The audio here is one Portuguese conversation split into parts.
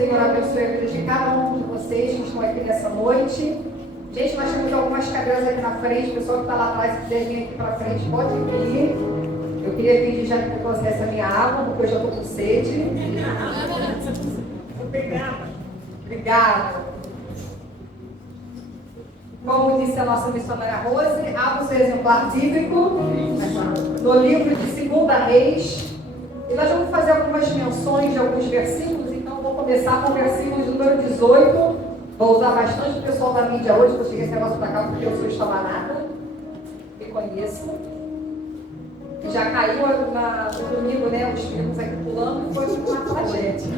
Senhor abençoe a vida de cada um de vocês que estão aqui nessa noite. Gente, nós temos algumas cadeiras aqui na frente. O pessoal que está lá atrás, se quiser vir aqui para frente, pode vir. Eu queria pedir já que eu trouxesse a minha água, porque eu já estou com sede. Obrigada. Como disse a nossa missionária Rose, abra o seu exemplar bíblico no livro de 2 Reis. E nós vamos fazer algumas menções de alguns versículos, então vou começar com o versículo de número 18. Vou usar bastante o pessoal da mídia hoje, que eu cheguei esse negócio para cá porque eu sou estabanada. Me conheço. Já caiu no domingo, né? Os filhos aqui pulando e foi matar a gente.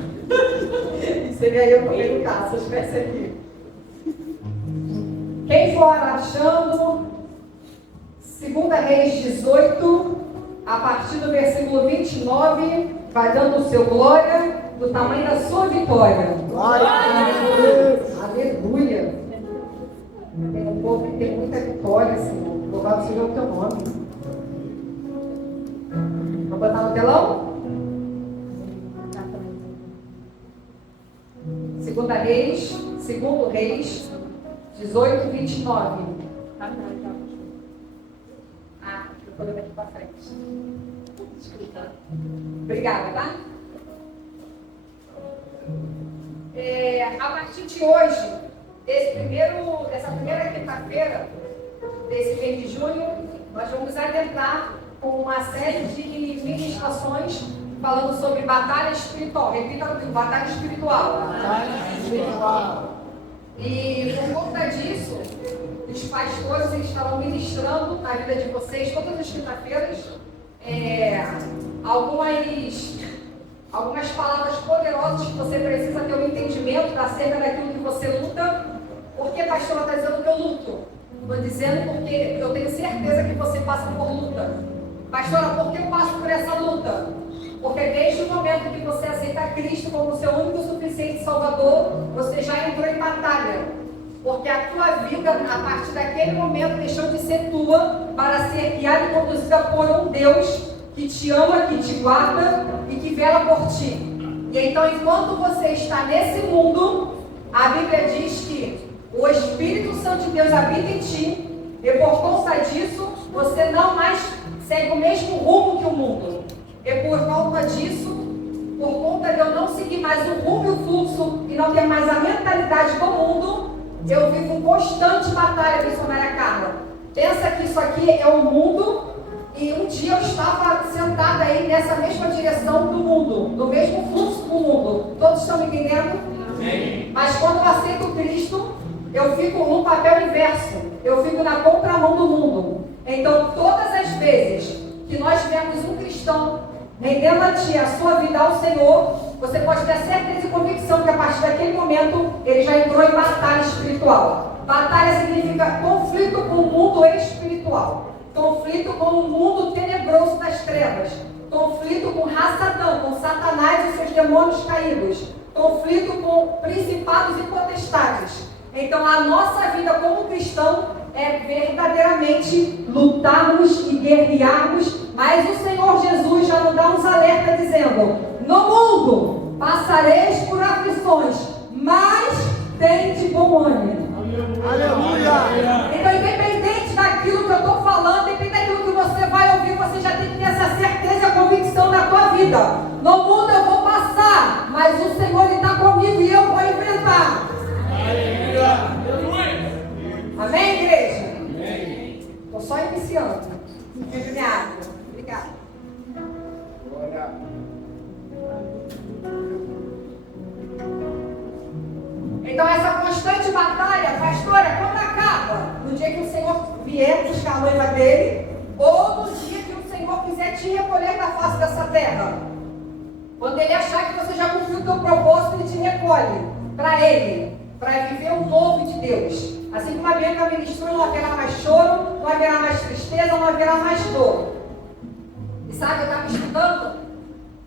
Seria eu também no caso, se eu estivesse aqui. Quem for achando, 2 Reis 18, a partir do versículo 29, vai dando o seu glória, do tamanho da sua vitória. Glória a Deus! Aleluia! Tem um povo que tem muita vitória, Senhor. Louvado seja o teu nome. Vou botar no telão? 2 Reis 18, 29. Eu vou daqui para frente. Desculpa. Obrigada, tá? A partir de hoje, dessa primeira quinta-feira desse mês de junho, nós vamos adentrar com uma série de ministrações falando sobre batalha espiritual. Repita comigo, batalha espiritual. Batalha espiritual. E por conta disso, os pastores estarão ministrando na vida de vocês todas as quinta-feiras algumas palavras poderosas que você precisa ter um entendimento acerca daquilo que você luta. Por que a pastora está dizendo que eu luto? Estou dizendo porque eu tenho certeza que você passa por luta. Pastora, por que eu passo por essa luta? Porque desde o momento que você aceita Cristo como seu único e suficiente Salvador, você já entrou em batalha. Porque a tua vida, a partir daquele momento, deixou de ser tua para ser guiada e conduzida por um Deus que te ama, que te guarda e que vela por ti. E então, enquanto você está nesse mundo, a Bíblia diz que o Espírito Santo de Deus habita em ti, e por conta disso, você não mais segue o mesmo rumo que o mundo. E por conta disso, por conta de eu não seguir mais o rumo e o fluxo e não ter mais a mentalidade do mundo, eu vivo constante batalha, missionária Carla. Pensa que isso aqui é o mundo e um dia eu estava sentada aí nessa mesma direção do mundo, no mesmo fluxo do mundo. Todos estão me entendendo? Sim. Mas quando eu aceito Cristo, eu fico no papel inverso. Eu fico na contramão do mundo. Então, todas as vezes que nós vemos um cristão rendendo a ti a sua vida ao Senhor, você pode ter certeza e convicção que a partir daquele momento ele já entrou em batalha espiritual. Batalha significa conflito com o mundo espiritual, conflito com o mundo tenebroso das trevas, conflito com Satã, com Satanás e seus demônios caídos, conflito com principados e potestades. Então a nossa vida como cristão é verdadeiramente lutarmos e guerrearmos, mas o Senhor Jesus já nos dá uns alertas dizendo: no mundo passareis por aflições, mas tende bom ânimo. Aleluia! Então, independente daquilo que eu estou falando, independente daquilo que você vai ouvir, você já tem que ter essa certeza e a convicção na tua vida. No mundo eu vou passar, mas o Senhor está comigo e eu vou enfrentar. Aleluia! Amém, igreja? Amém. Estou só iniciando. Minha água. Obrigada. Então essa constante batalha, pastora, quando acaba? No dia que o Senhor vier buscar a noiva dele, ou no dia que o Senhor quiser te recolher da face dessa terra. Quando ele achar que você já cumpriu o teu propósito, ele te recolhe para ele, para viver o novo de Deus. Assim como a Bianca ministrou, não haverá mais choro, não haverá mais tristeza, não haverá mais dor. E sabe, eu estava estudando,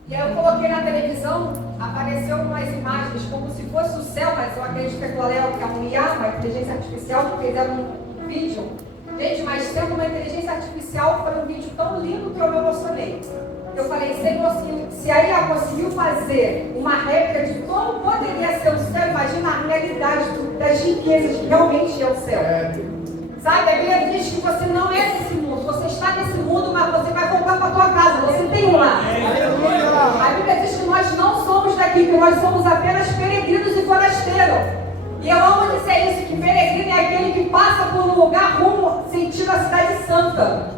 e aí eu coloquei na televisão, apareceu umas imagens como se fosse o céu, mas eu acredito que aquilo é um IA, uma inteligência artificial, que fizeram um vídeo. Gente, mas sendo uma inteligência artificial, foi um vídeo tão lindo que eu me emocionei. Eu falei, Senhor, se a IA conseguiu fazer uma réplica de como poderia realidade das riquezas que realmente é o céu. Sabe, a Bíblia diz que você não é desse mundo, você está nesse mundo, mas você vai voltar para a tua casa, você tem um lar. A Bíblia diz que nós não somos daqui, que nós somos apenas peregrinos e forasteiros. E eu amo dizer isso, que peregrino é aquele que passa por um lugar rumo sentido a cidade santa.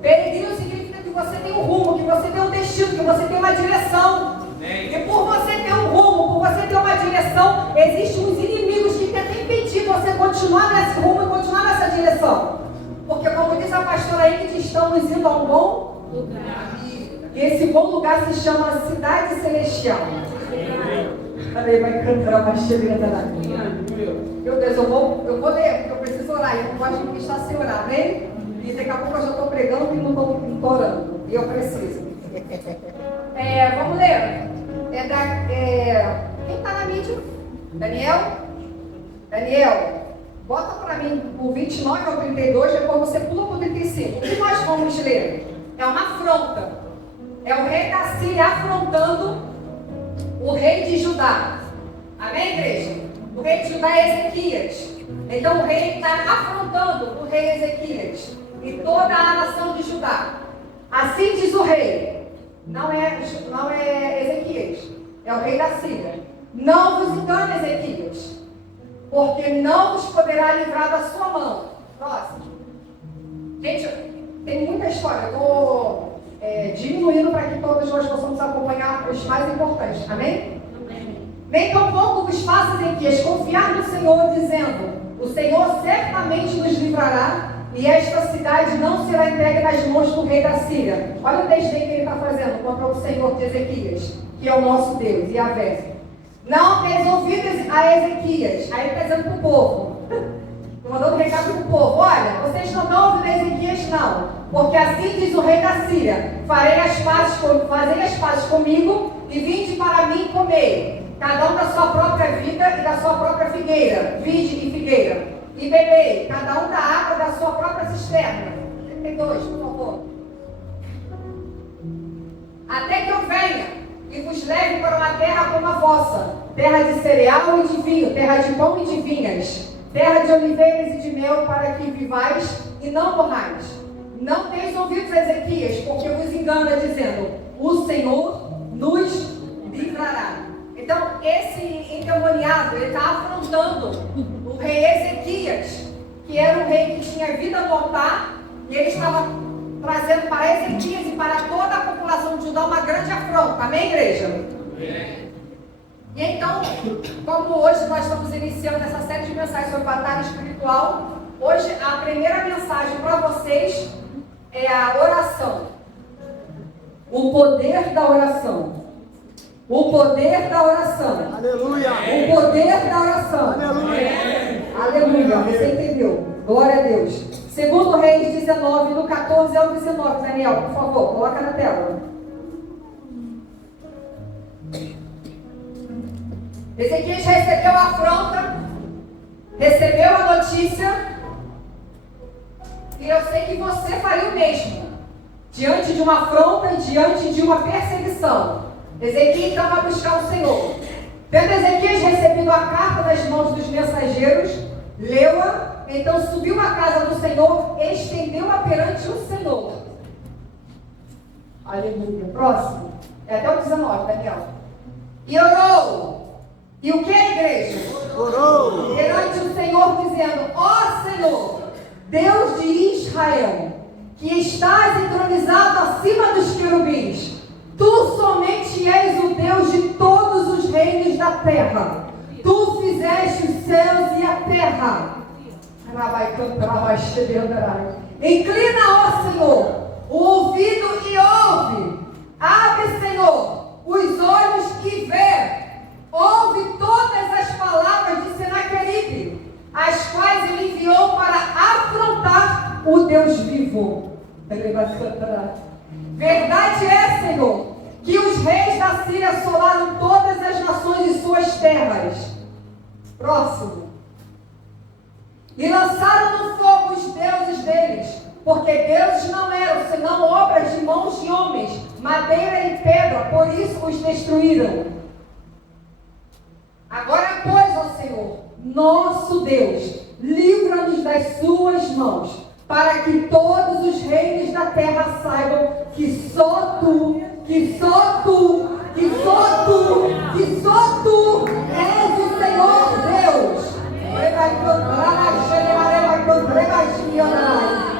Peregrino significa que você tem um rumo, que você tem um destino, que você tem uma direção. E por você ter um rumo, por você ter uma direção, existem uns inimigos que tentam impedir você continuar nesse rumo e continuar nessa direção. Porque como diz a pastora Ingrid, estamos indo a um bom lugar. E esse bom lugar se chama Cidade Celestial. Falei, vai cantar a pastora da Meu Deus, eu vou ler, porque eu preciso orar. Eu não gosto de estar sem orar, né? E daqui a pouco eu já estou pregando e não estou orando. E eu preciso. Vamos ler. Quem está na mídia? Daniel, bota para mim o 29 ao 32, depois você pula para o 35. O que nós vamos ler? É uma afronta. É o rei da Síria afrontando o rei de Judá. Amém, igreja? O rei de Judá é Ezequias. Então o rei está afrontando o rei Ezequias e toda a nação de Judá. Assim diz o rei. Não é Ezequias, é o rei da Síria. Não vos engane, Ezequias, porque não vos poderá livrar da sua mão. Próximo. Gente, tem muita história. Eu estou diminuindo para que todos nós possamos acompanhar os mais importantes. Amém? Amém. Nem tampouco vos faça, Ezequias, confiar no Senhor, dizendo: o Senhor certamente nos livrará, e esta cidade não será entregue nas mãos do rei da Síria. Olha o desdém que ele está fazendo contra o Senhor de Ezequias, que é o nosso Deus, Yahvé. Não teis ouvidos a Ezequias. Aí ele está dizendo para o povo. Estou mandando um recado para o povo. Olha, vocês não estão ouvindo a Ezequias, não. Porque assim diz o rei da Síria: fazei as pazes comigo e vinde para mim comer, cada um da sua própria vida e da sua própria figueira, vide e figueira. E bebei, cada um da água da sua própria cisterna. 32, por favor. Até que eu venha e vos leve para uma terra como a vossa, terra de cereal e de vinho, terra de pão e de vinhas, terra de oliveiras e de mel, para que vivais e não morrais. Não teis ouvidos a Ezequias, porque vos engana, dizendo: o Senhor nos livrará. Então, esse endemoniado, ele está afrontando o rei Ezequias, que era um rei que tinha vida no altar, e ele estava trazendo para Ezequias e para toda a população de Judá uma grande afronta. Amém, igreja? Amém. E então, como hoje nós estamos iniciando essa série de mensagens sobre batalha espiritual, hoje a primeira mensagem para vocês é a oração. O poder da oração. O poder da oração. Aleluia. O poder da oração. Aleluia. Aleluia. Você entendeu? Glória a Deus. Segundo Reis 19, do 14 ao 19. Daniel, por favor, coloca na tela. Ezequias recebeu a afronta, recebeu a notícia, e eu sei que você faria o mesmo. Diante de uma afronta e diante de uma perseguição, Ezequias então vai buscar o Senhor. Tendo Ezequias recebido a carta das mãos dos mensageiros, leu-a, então subiu à casa do Senhor, estendeu-a perante o Senhor. Aleluia. Próximo. É até o 19, Daniel. E orou. E o que é, igreja? Orou. Perante o Senhor, dizendo: ó Senhor, Deus de Israel, que estás entronizado acima dos querubins, tu somente és o Deus de todos os reinos da terra. Tu fizeste os céus e a terra. Inclina, ó Senhor, o ouvido e ouve. Abre, Senhor, os olhos e vê. Ouve todas as palavras de Senaqueribe, as quais ele enviou para afrontar o Deus vivo. Verdade é, Senhor, que os reis da Síria assolaram todas as nações em suas terras. Próximo. E lançaram no fogo os deuses deles, porque deuses não eram senão obras de mãos de homens, madeira e pedra, por isso os destruíram. Agora, pois, ó Senhor, nosso Deus, livra-nos das suas mãos, para que todos os reinos da terra saibam que só tu és o Senhor Deus.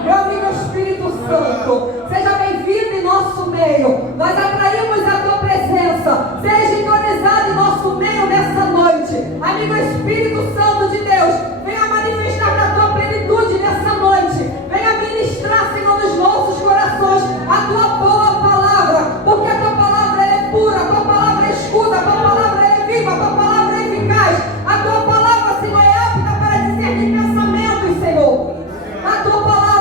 Meu amigo Espírito Santo, seja bem-vindo em nosso meio. Nós atraímos a tua presença. Seja entonizado em nosso meio nessa noite. Amigo Espírito Santo de Deus, venha manifestar na tua plenitude nessa noite. Venha ministrar, Senhor, nos nossos corações a tua boa palavra, porque a tua palavra é pura, a tua palavra é escuta, a tua palavra é viva, a tua palavra é eficaz. A tua palavra, Senhor, é apta para discernir pensamentos, Senhor. A tua palavra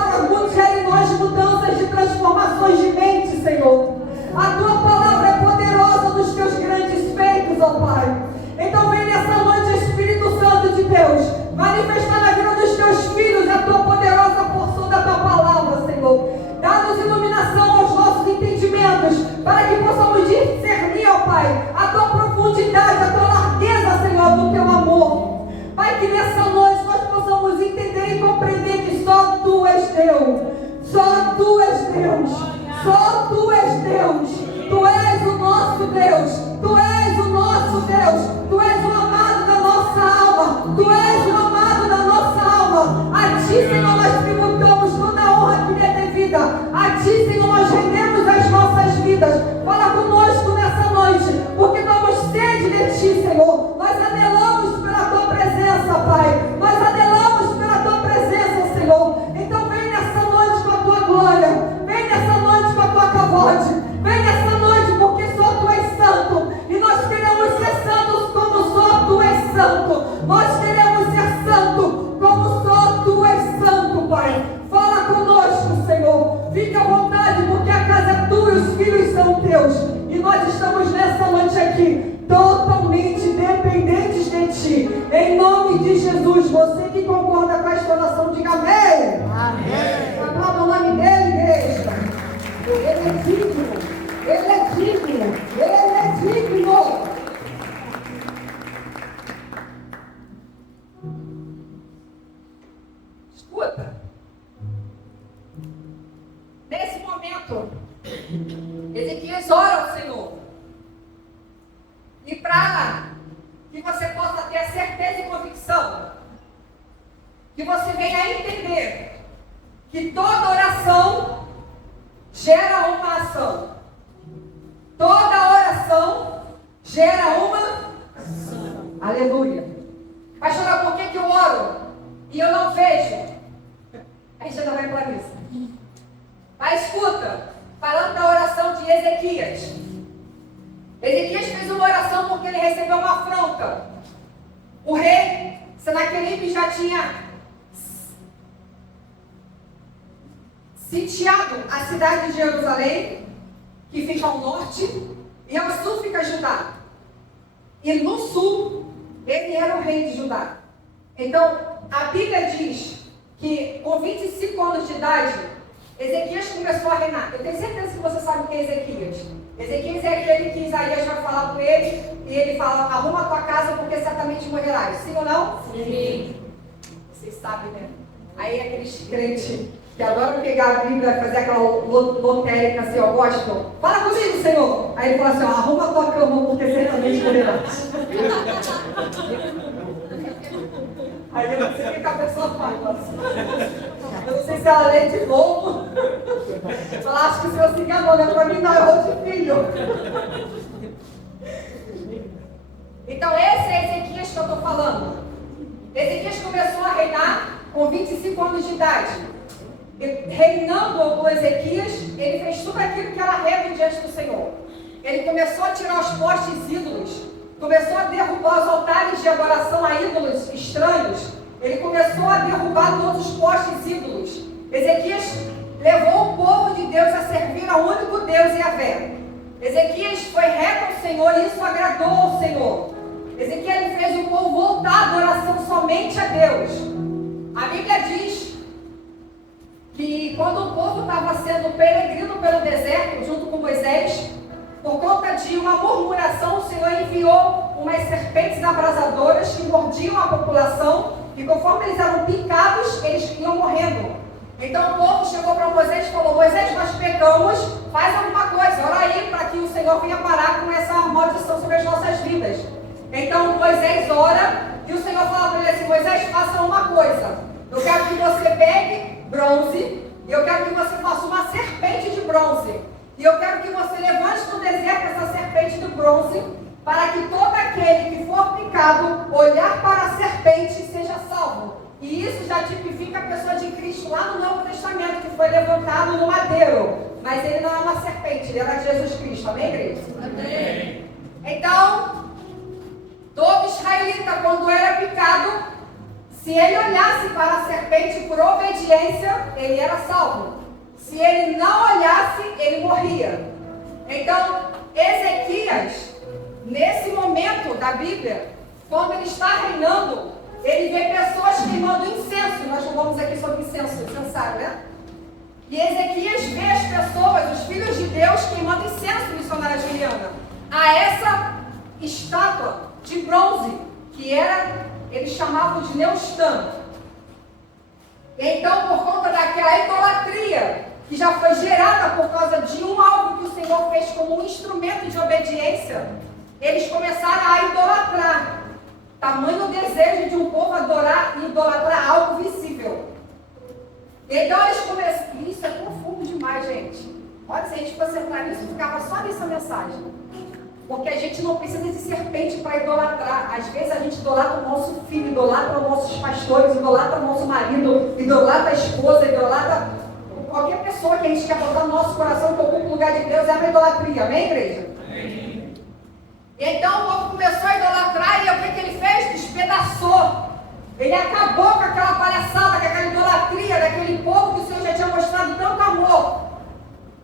gera em nós mudanças de transformações de mente, Senhor. A tua palavra é poderosa nos teus grandes feitos, ó Pai. Então vem nessa noite, Espírito Santo de Deus, manifestar na vida dos teus filhos a tua poderosa porção da tua palavra, Senhor. Dá-nos iluminação aos nossos entendimentos, para que possamos discernir, ó Pai, a tua profundidade, a tua largueza, Senhor, do teu amor. Pai, que nessa noite nós possamos entender e compreender que só tu és Deus. Só tu és Deus. Só tu és Deus. Tu és o nosso Deus. Tu és o nosso Deus. Tu és o amado da nossa alma. Tu és o amado da nossa alma. A ti, Senhor, nós tributamos toda a honra que lhe é devida. A ti, Senhor, nós rendemos as nossas vidas. Fala conosco nessa noite, porque damos sede de ti, Senhor. Nós anelamos pela tua presença, Pai. Nós anelamos pela tua presença, Senhor. Então vem nessa noite com a tua glória. Vem nessa noite com a tua cavode. Vem nessa noite porque só tu és santo. E nós queremos ser santos como só tu és santo. Nós queremos ser santo como só tu és santo, Pai. Fala conosco, Senhor. Fique à vontade, porque a casa é tua e os filhos são teus. E nós estamos nessa noite aqui, totalmente dependentes de ti. Em nome de Jesus, você que concorda com esta oração, diga amém. Amém. Aplauda o nome dele, igreja. Ele é digno. Ele é digno. Ele é digno. Escuta. Nesse momento, Ezequias ora ao Senhor. E para que você possa ter a certeza e convicção, que você venha a entender que toda oração gera uma ação. Toda oração gera uma ação. Aleluia. Pastora, por que eu oro e eu não vejo? Aí já não vai para isso. Mas escuta, falando da oração de Ezequias. Ezequias fez uma oração porque ele recebeu uma afronta. O rei Senaqueribe já tinha sitiado a cidade de Jerusalém, que fica ao norte, e ao sul fica Judá. E no sul, ele era o rei de Judá. Então, a Bíblia diz que com 25 anos de idade, Ezequias começou a reinar. Eu tenho certeza que você sabe o que é Ezequias. Ezequias é aquele que Isaías vai falar com ele, e ele fala, arruma a tua casa porque certamente morrerás. Sim ou não? Sim. Vocês sabem, né? Aí aqueles crentes que adoram pegar a Bíblia e fazer aquela lotérica assim, ó, gosto. Fala comigo, Senhor. Aí ele fala assim, ó, arruma a tua cama porque certamente morrerás. Aí eu não sei o que a pessoa faz. Eu não sei se ela lê de novo. Ela acha que o Senhor se enganou, né? Para mim não, é outro filho. Então esse é Ezequias que eu estou falando. Ezequias começou a reinar com 25 anos de idade. E, reinando com Ezequias, ele fez tudo aquilo que era reto diante do Senhor. Ele começou a tirar os postes ídolos. Começou a derrubar os altares de adoração a ídolos estranhos. Ele começou a derrubar todos os postes ídolos. Ezequias levou o povo de Deus a servir ao único Deus, Yahvé. Ezequias foi reto ao Senhor e isso agradou ao Senhor. Ezequias fez o povo voltar à adoração somente a Deus. A Bíblia diz que quando o povo estava sendo peregrino pelo deserto, junto com Moisés, por conta de uma murmuração, o Senhor enviou umas serpentes abrasadoras que mordiam a população, e conforme eles eram picados, eles iam morrendo. Então o povo chegou para Moisés e falou: Moisés, nós pecamos, faz alguma coisa, ora aí para que o Senhor venha parar com essa maldição sobre as nossas vidas. Então Moisés ora, e o Senhor fala para ele assim: Moisés, faça uma coisa, eu quero que você pegue bronze, e eu quero que você faça uma serpente de bronze, e eu quero que você levante no deserto essa serpente de bronze, para que todo aquele que for picado, olhar para a serpente, seja salvo. E isso já tipifica a pessoa de Cristo lá no Novo Testamento, que foi levantado no madeiro. Mas ele não é uma serpente, ele era Jesus Cristo. Amém, igreja? Amém. Então, todo israelita, quando era picado, se ele olhasse para a serpente por obediência, ele era salvo. Se ele não olhasse, ele morria. Então, Ezequias, nesse momento da Bíblia, quando ele está reinando, ele vê pessoas queimando incenso. Nós falamos aqui sobre incenso, incensário, né? E Ezequias vê as pessoas, os filhos de Deus, queimando incenso, missionária Juliana, a essa estátua de bronze, que era, eles chamavam de Neustã. Então, por conta daquela idolatria que já foi gerada por causa de algo que o Senhor fez como um instrumento de obediência, eles começaram a idolatrar. Tamanho desejo de um povo adorar e idolatrar algo visível. Então eles começaram. Isso é profundo demais, gente. Olha, se a gente fosse entrar nisso, ficava só nessa mensagem. Porque a gente não precisa de serpente para idolatrar. Às vezes a gente idolatra o nosso filho, idolatra os nossos pastores, idolatra o nosso marido, idolatra a esposa, idolatra qualquer pessoa que a gente quer botar no nosso coração que ocupa o lugar de Deus, é uma idolatria. Amém, igreja? Amém. Então o povo começou a idolatrar, e o que ele fez? Despedaçou. Ele acabou com aquela palhaçada, com aquela idolatria daquele povo que o Senhor já tinha mostrado tanto amor.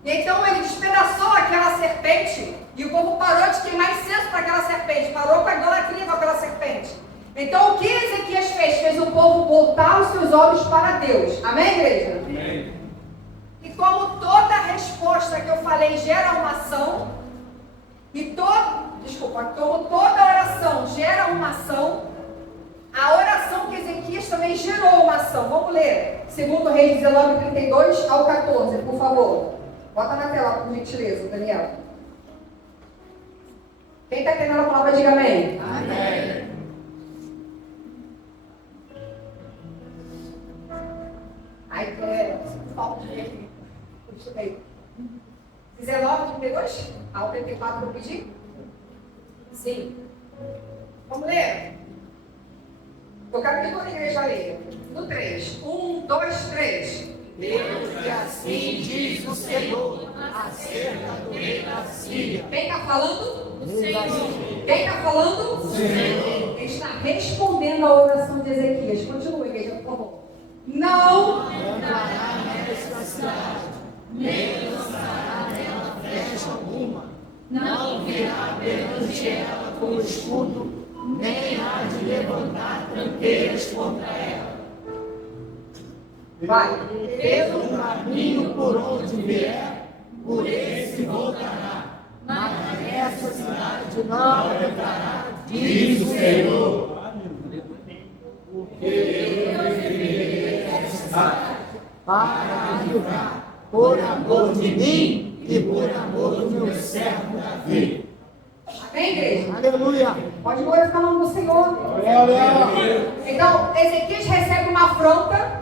E então ele despedaçou aquela serpente, e o povo parou de queimar incenso para aquela serpente, parou com a idolatria com aquela serpente. Então o que Ezequias fez? Fez o povo voltar os seus olhos para Deus. Amém, igreja? Amém. E como toda resposta que eu falei gera uma ação, como toda oração gera uma ação, a oração que Ezequias também gerou uma ação. Vamos ler 2 Reis 19, 32 ao 14, por favor. Bota na tela, por gentileza, Daniel. Quem está querendo a palavra, diga amém. Amém. Ai, falta de ver. Estudei. 19, 32 ao 34, vou pedir? Sim. Vamos ler? Eu quero que toda a igreja leia. No 3. 1, 2, 3. Deus, e assim diz o Senhor acerca do rei da Síria. Quem está falando? O Senhor. Quem está falando? O Senhor. Ele está respondendo a oração de Ezequias. Continue, igreja, por favor. Não entrará nesta cidade, nem lançará nela flecha alguma. Não virá perante ela com escudo, nem há de levantar tranqueiras contra ela. Vai. Pelo caminho por onde vier, por esse voltará. Mas nessa cidade não entrará, diz o Senhor. Porque eu enviei essa cidade para a livrar, por amor de mim e por amor do meu servo Davi. Amém, igreja? Aleluia. Pode glorificar o nome do Senhor. Então, Ezequias recebe uma afronta.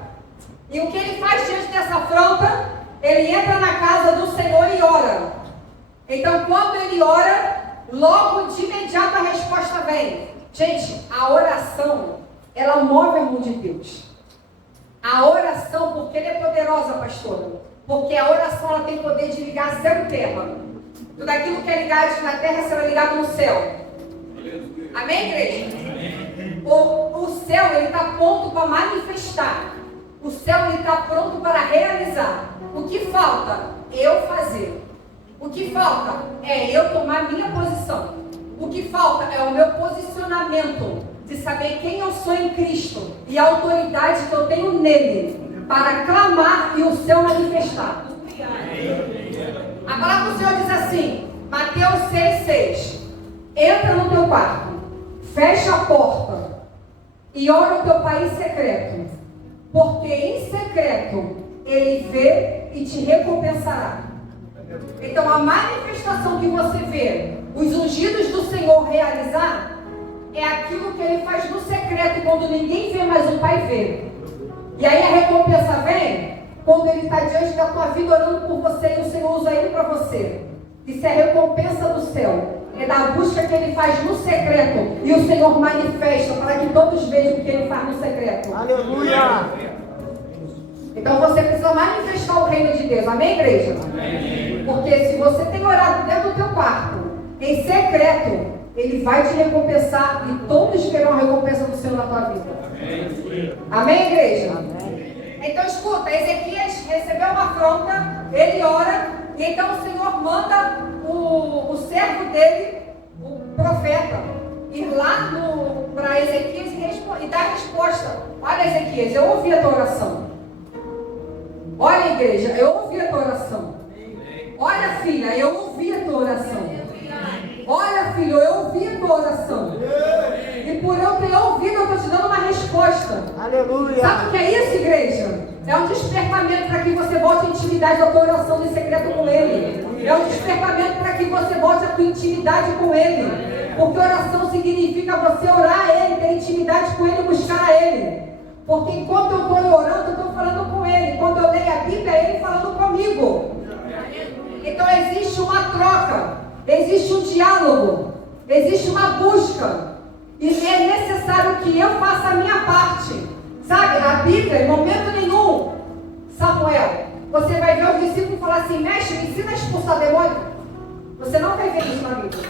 E o que ele faz diante dessa afronta? Ele entra na casa do Senhor e ora. Então, quando ele ora, logo de imediato a resposta vem. Gente, a oração, ela move a mão de Deus. A oração, porque ela é poderosa, pastora. Porque a oração, ela tem poder de ligar céu e terra. Tudo aquilo que é ligado na terra será ligado no céu. Amém, igreja? O céu, ele está pronto para manifestar. O céu, ele está pronto para realizar. O que falta? Eu fazer. O que falta é eu tomar minha posição. O que falta é o meu posicionamento de saber quem eu sou em Cristo e a autoridade que eu tenho nele para clamar e o céu manifestar. A palavra do Senhor diz assim, Mateus 6,6. Entra no teu quarto, fecha a porta e ora o teu pai em secreto, porque em secreto ele vê e te recompensará. Então a manifestação que você vê os ungidos do Senhor realizar é aquilo que ele faz no secreto, quando ninguém vê, mas o pai vê. E aí a recompensa vem quando ele está diante da tua vida orando por você e o Senhor usa ele para você. Isso é a recompensa do céu. É da busca que ele faz no secreto e o Senhor manifesta para que todos vejam o que ele faz no secreto. Aleluia! Então você precisa manifestar o reino de Deus. Amém, igreja? Amém. Porque se você tem orado dentro do teu quarto, em secreto, ele vai te recompensar e todos terão a recompensa do Senhor na tua vida. Amém, Amém igreja? Amém. Então escuta, Ezequias recebeu uma afronta, ele ora, e então o Senhor manda o servo dele, o profeta, ir lá para Ezequias e dar a resposta. Olha, Ezequias, eu ouvi a tua oração. Olha, igreja, eu ouvi a tua oração. Olha, filha, eu ouvi a tua oração. Olha, filho, eu ouvi a tua oração. E por eu ter ouvido, eu estou te dando uma resposta. Aleluia. Sabe o que é isso, igreja? É um despertamento para que você volte a intimidade da tua oração de secreto com Ele. É um despertamento para que você volte a tua intimidade com Ele. Porque oração significa você orar a Ele, ter intimidade com Ele e buscar a Ele. Porque enquanto eu estou orando, eu estou falando com Ele. Quando eu leio a Bíblia, é Ele falando comigo. Então existe uma troca, existe um diálogo, existe uma busca. E é necessário que eu faça a minha parte. Sabe, a Bíblia, em momento nenhum, Samuel, você vai ver os discípulos falar assim: mestre, me ensina a expulsar demônio. Você não vai ver isso na Bíblia.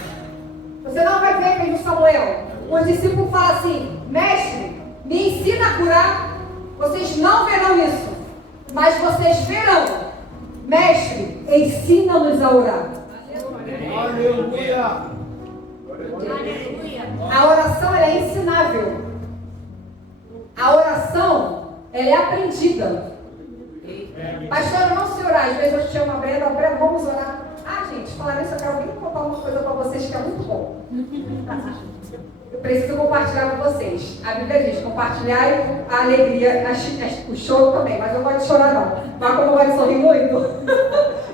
Você não vai ver mesmo Samuel. Os discípulos falam assim: mestre, me ensina a curar. Vocês não verão isso, mas vocês verão. Mestre, ensina-nos a orar. Aleluia. A oração ela é ensinável. A oração ela é aprendida. Pastor, eu não sei orar. Às vezes eu chamo a Brenda, vamos orar. Ah, gente, falar isso, eu quero bem contar uma coisa para vocês que é muito bom. Eu preciso compartilhar com vocês. A Bíblia diz: compartilhar a alegria, o choro também, mas eu não gosto de chorar não. Mas como eu gosto de sorrir muito,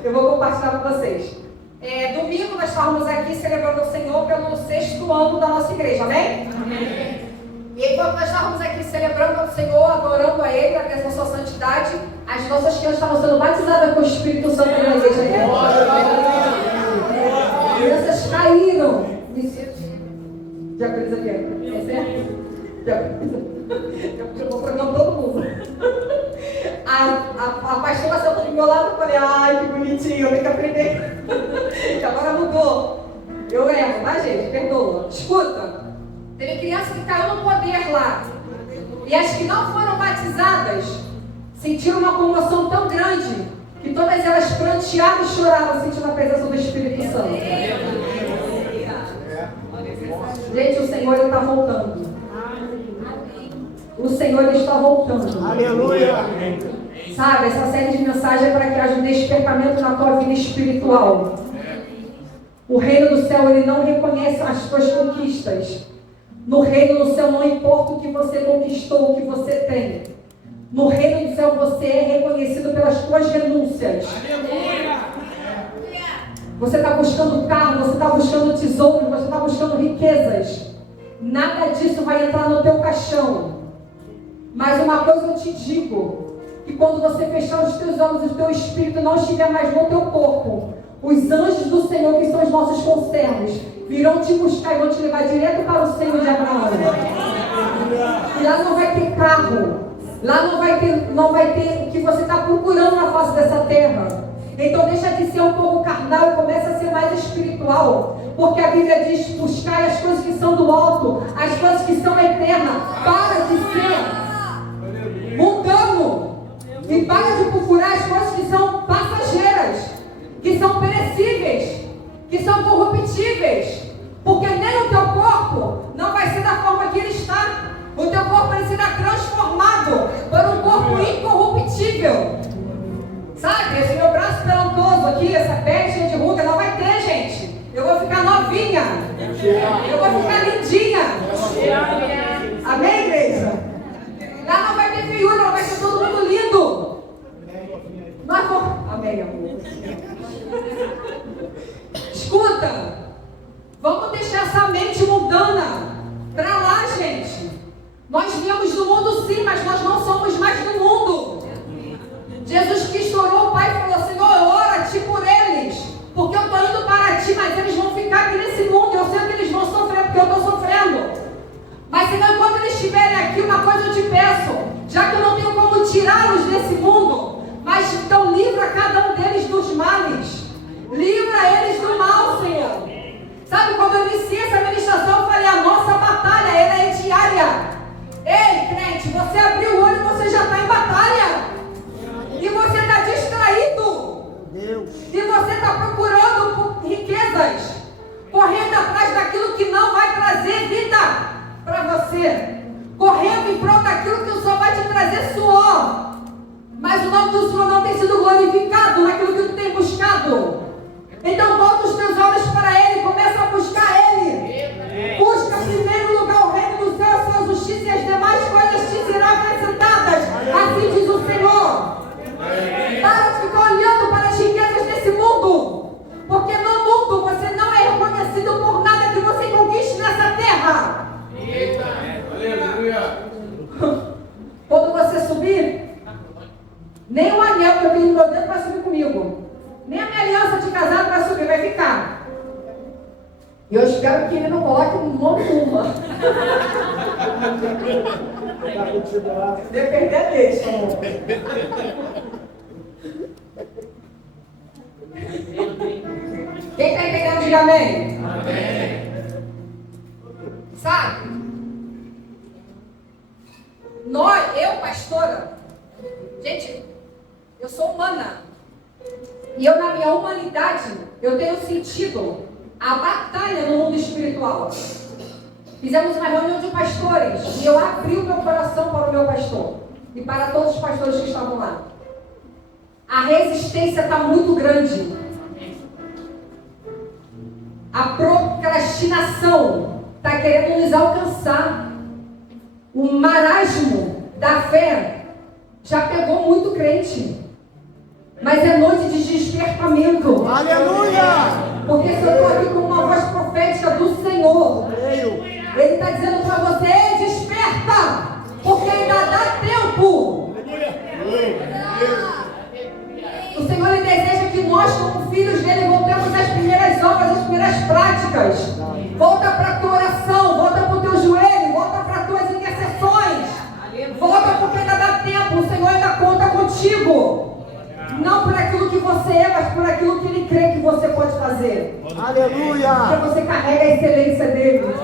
eu vou compartilhar com vocês. Domingo nós estávamos aqui celebrando o Senhor pelo 6º ano da nossa igreja, amém? Amém. E enquanto nós estávamos aqui celebrando o Senhor, adorando a Ele, agradecendo a sua santidade, as nossas crianças estavam sendo batizadas com o Espírito Santo na igreja. As crianças caíram. Já coisa aqui, é certo? Eu vou programar todo mundo. A pastora sentou do meu lado e falei: ai, que bonitinho, eu tenho que aprender. Que agora mudou. Eu erro, tá, gente? Perdoa. Escuta. Teve criança que caiu no poder lá. E as que não foram batizadas sentiram uma comoção tão grande que todas elas prantearam e choraram sentindo a presença do Espírito Santo. Gente, o Senhor está voltando. O Senhor está voltando. Aleluia. Sabe, essa série de mensagens é para que haja um despertamento na tua vida espiritual. O reino do céu, ele não reconhece as tuas conquistas. No reino do céu não importa o que você conquistou, o que você tem. No reino do céu você é reconhecido pelas tuas renúncias. Você está buscando carro, você está buscando tesouros, você está buscando riquezas. Nada disso vai entrar no teu caixão. Mas uma coisa eu te digo, que quando você fechar os teus olhos e o teu espírito não estiver mais no teu corpo, os anjos do Senhor, que são os nossos conservos, virão te buscar e vão te levar direto para o Senhor de Abraão. E lá não vai ter carro, lá não vai ter o que você está procurando na face dessa terra. Então deixa de ser um pouco carnal e começa a ser mais espiritual. Porque a Bíblia diz: buscai as coisas que são do alto, as coisas que são eternas. Para de ser mundano e para de procurar as coisas que são passageiras, que são perecíveis, que são corruptíveis. Porque nem o teu corpo não vai ser da forma que ele está. O teu corpo ele será transformado para um corpo incorruptível. Sabe, esse meu braço pelantoso aqui, essa pele cheia de ruga, não vai ter, gente. Eu vou ficar novinha. Eu vou ficar lindinha. Nós viemos do mundo sim, mas nós não somos mais do mundo. Jesus Cristo orou, o Pai falou, Senhor, ora-te por eles, porque eu estou indo para ti, mas eles vão ficar aqui nesse mundo, eu sei que eles vão sofrer, porque eu estou sofrendo. Mas Senhor, enquanto eles estiverem aqui, uma coisa eu te peço, já que eu não tenho como tirá-los desse mundo, mas então livra cada um deles dos males, livra eles do mal, Senhor. Sabe, quando eu iniciei essa ministração, eu falei, a nossa batalha, ela é diária. Ei, crente, você abriu o olho e você já está em batalha. E você está distraído. E você está procurando por riquezas, correndo atrás daquilo que não vai trazer vida para você, correndo em prol daquilo que só vai te trazer suor. Mas o nome do Senhor não tem sido glorificado naquilo que tu tem buscado. Então volta os teus olhos para Ele, começa a buscar Ele. Busca em primeiro lugar o reino do céu, a sua justiça, e as demais coisas te serão acrescentadas. Assim diz o Senhor. Para de ficar olhando para as riquezas desse mundo, porque no mundo você não é reconhecido por nada que você conquiste nessa terra. Aleluia. Quando você subir, nem o anel que eu tenho no meu dedo vai subir comigo. Nem a minha aliança de casado vai subir, vai ficar. E eu espero que ele não coloque um nome uma. Depender deixa. Quem está entendendo, diga amém. Amém. Sabe? Eu, pastora, gente, eu sou humana. E eu, na minha humanidade, eu tenho sentido a batalha no mundo espiritual. Fizemos uma reunião de pastores e eu abri o meu coração para o meu pastor e para todos os pastores que estavam lá. A resistência está muito grande. A procrastinação está querendo nos alcançar. O marasmo da fé já pegou muito crente. Mas é noite de despertamento. Aleluia! Porque se eu estou aqui com uma voz profética do Senhor, Ele está dizendo para você, desperta, porque ainda dá tempo. O Senhor, Ele deseja que nós, como filhos dele, voltemos às primeiras obras, às primeiras práticas. Volta para a tua oração, volta para o teu joelho, volta para as tuas intercessões. Volta porque ainda dá tempo, o Senhor ainda conta contigo. Não por aquilo que você é, mas por aquilo que Ele crê que você pode fazer. Aleluia! Porque você carrega a excelência dEle.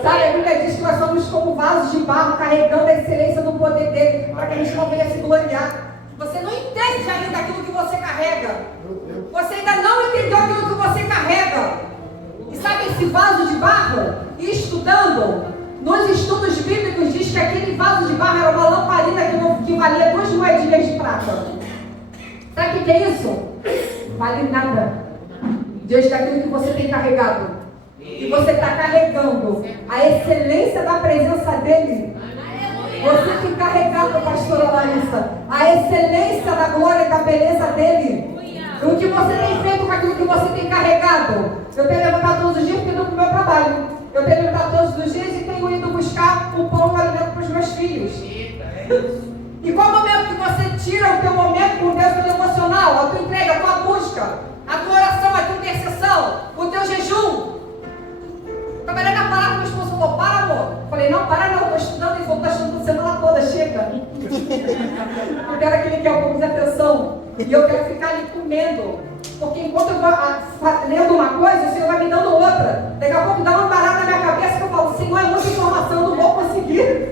Sabe, a Bíblia diz que nós somos como vasos de barro, carregando a excelência do poder dEle, para que a gente não venha se gloriar. Você não entende ainda aquilo que você carrega. Você ainda não entendeu aquilo que você carrega. E sabe esse vaso de barro? E estudando, nos estudos bíblicos diz que aquele vaso de barro era uma lamparina que valia 2 moedinhas de prata. Sabe o que é isso? Vale nada diante daquilo que você tem carregado. E você está carregando a excelência da presença dEle. Você tem carregado, pastora Larissa, a excelência da glória e da beleza dEle. O que você tem feito com aquilo que você tem carregado? Eu tenho levantado todos os dias porque eu para o meu trabalho. Eu tenho levantado todos os dias e tenho ido buscar o pão e o alimento para os meus filhos. E qual é o momento que você tira o teu momento com Deus, o teu emocional, a tua entrega, a tua busca, a tua oração, a tua intercessão, o teu jejum? Trabalhei na palavra, meu esposo falou, para amor. Eu falei, não, para não, estou estudando. Ele falou, está estudando a semana toda, chega. Eu quero que ele quer um pouco de atenção. E eu quero ficar ali comendo. Porque enquanto eu vou lendo uma coisa, o Senhor vai me dando outra. Daqui a pouco dá uma parada na minha cabeça que eu falo, Senhor, é muita informação, não vou conseguir.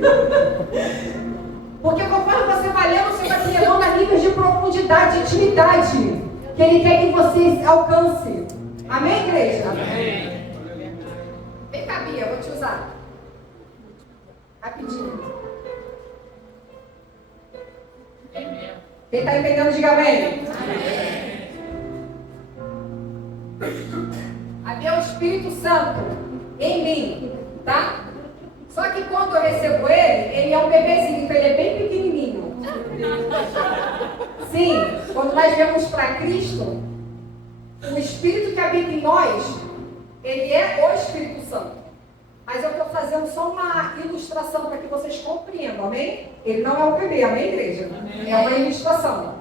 Porque conforme você vai lendo, você vai se levando a níveis de profundidade, de intimidade, que Ele quer que você alcance. Amém, igreja? Amém. Vem cá, Bia, eu vou te usar. Rapidinho. Quem está entendendo, diga amém. Amém. Aqui é o Espírito Santo em mim, tá? Só que quando eu recebo ele é um bebezinho, então ele é bem pequenininho. Sim, quando nós viemos para Cristo, o Espírito que habita em nós, ele é o Espírito Santo. Mas é o que eu fazendo só uma ilustração para que vocês compreendam, amém? Ele não é o bebê, amém, igreja? Amém. É uma ilustração.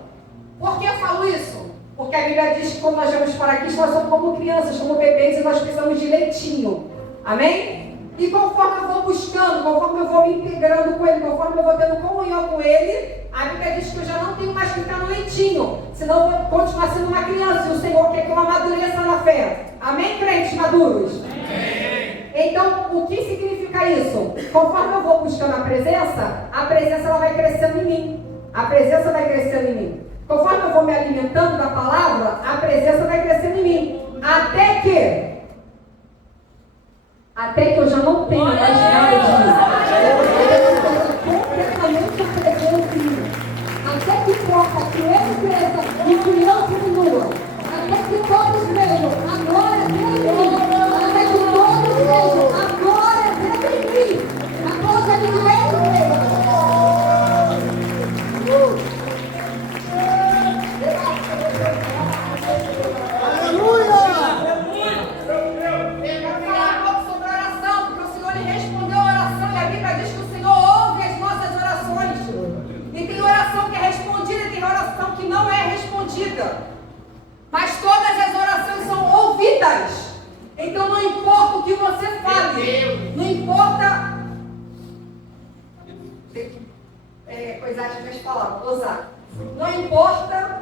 Por que eu falo isso? Porque a Bíblia diz que quando nós vamos para Cristo, nós somos como crianças, como bebês, e nós precisamos de leitinho. Amém? E conforme eu vou buscando, conforme eu vou me integrando com Ele, conforme eu vou tendo comunhão com Ele, a Bíblia diz que eu já não tenho mais que ficar no leitinho, senão eu vou continuar sendo uma criança, e o Senhor quer que eu amadureça na fé. Amém, crentes maduros? Amém. Então, o que significa isso? Conforme eu vou buscando a presença ela vai crescendo em mim. A presença vai crescendo em mim. Conforme eu vou me alimentando da palavra, a presença vai crescendo em mim. Até que eu já não tenho mais nada disso. Completamente a presença em mim. Até que importa que ele cresça e que eu diminua. Até que todos vejam a glória dele. Até que todos vejam a glória dele em mim. A glória de Deus. Mas todas as orações são ouvidas. Então não importa o que você fale, não importa coisas de minhas palavras, vou usar. Não importa,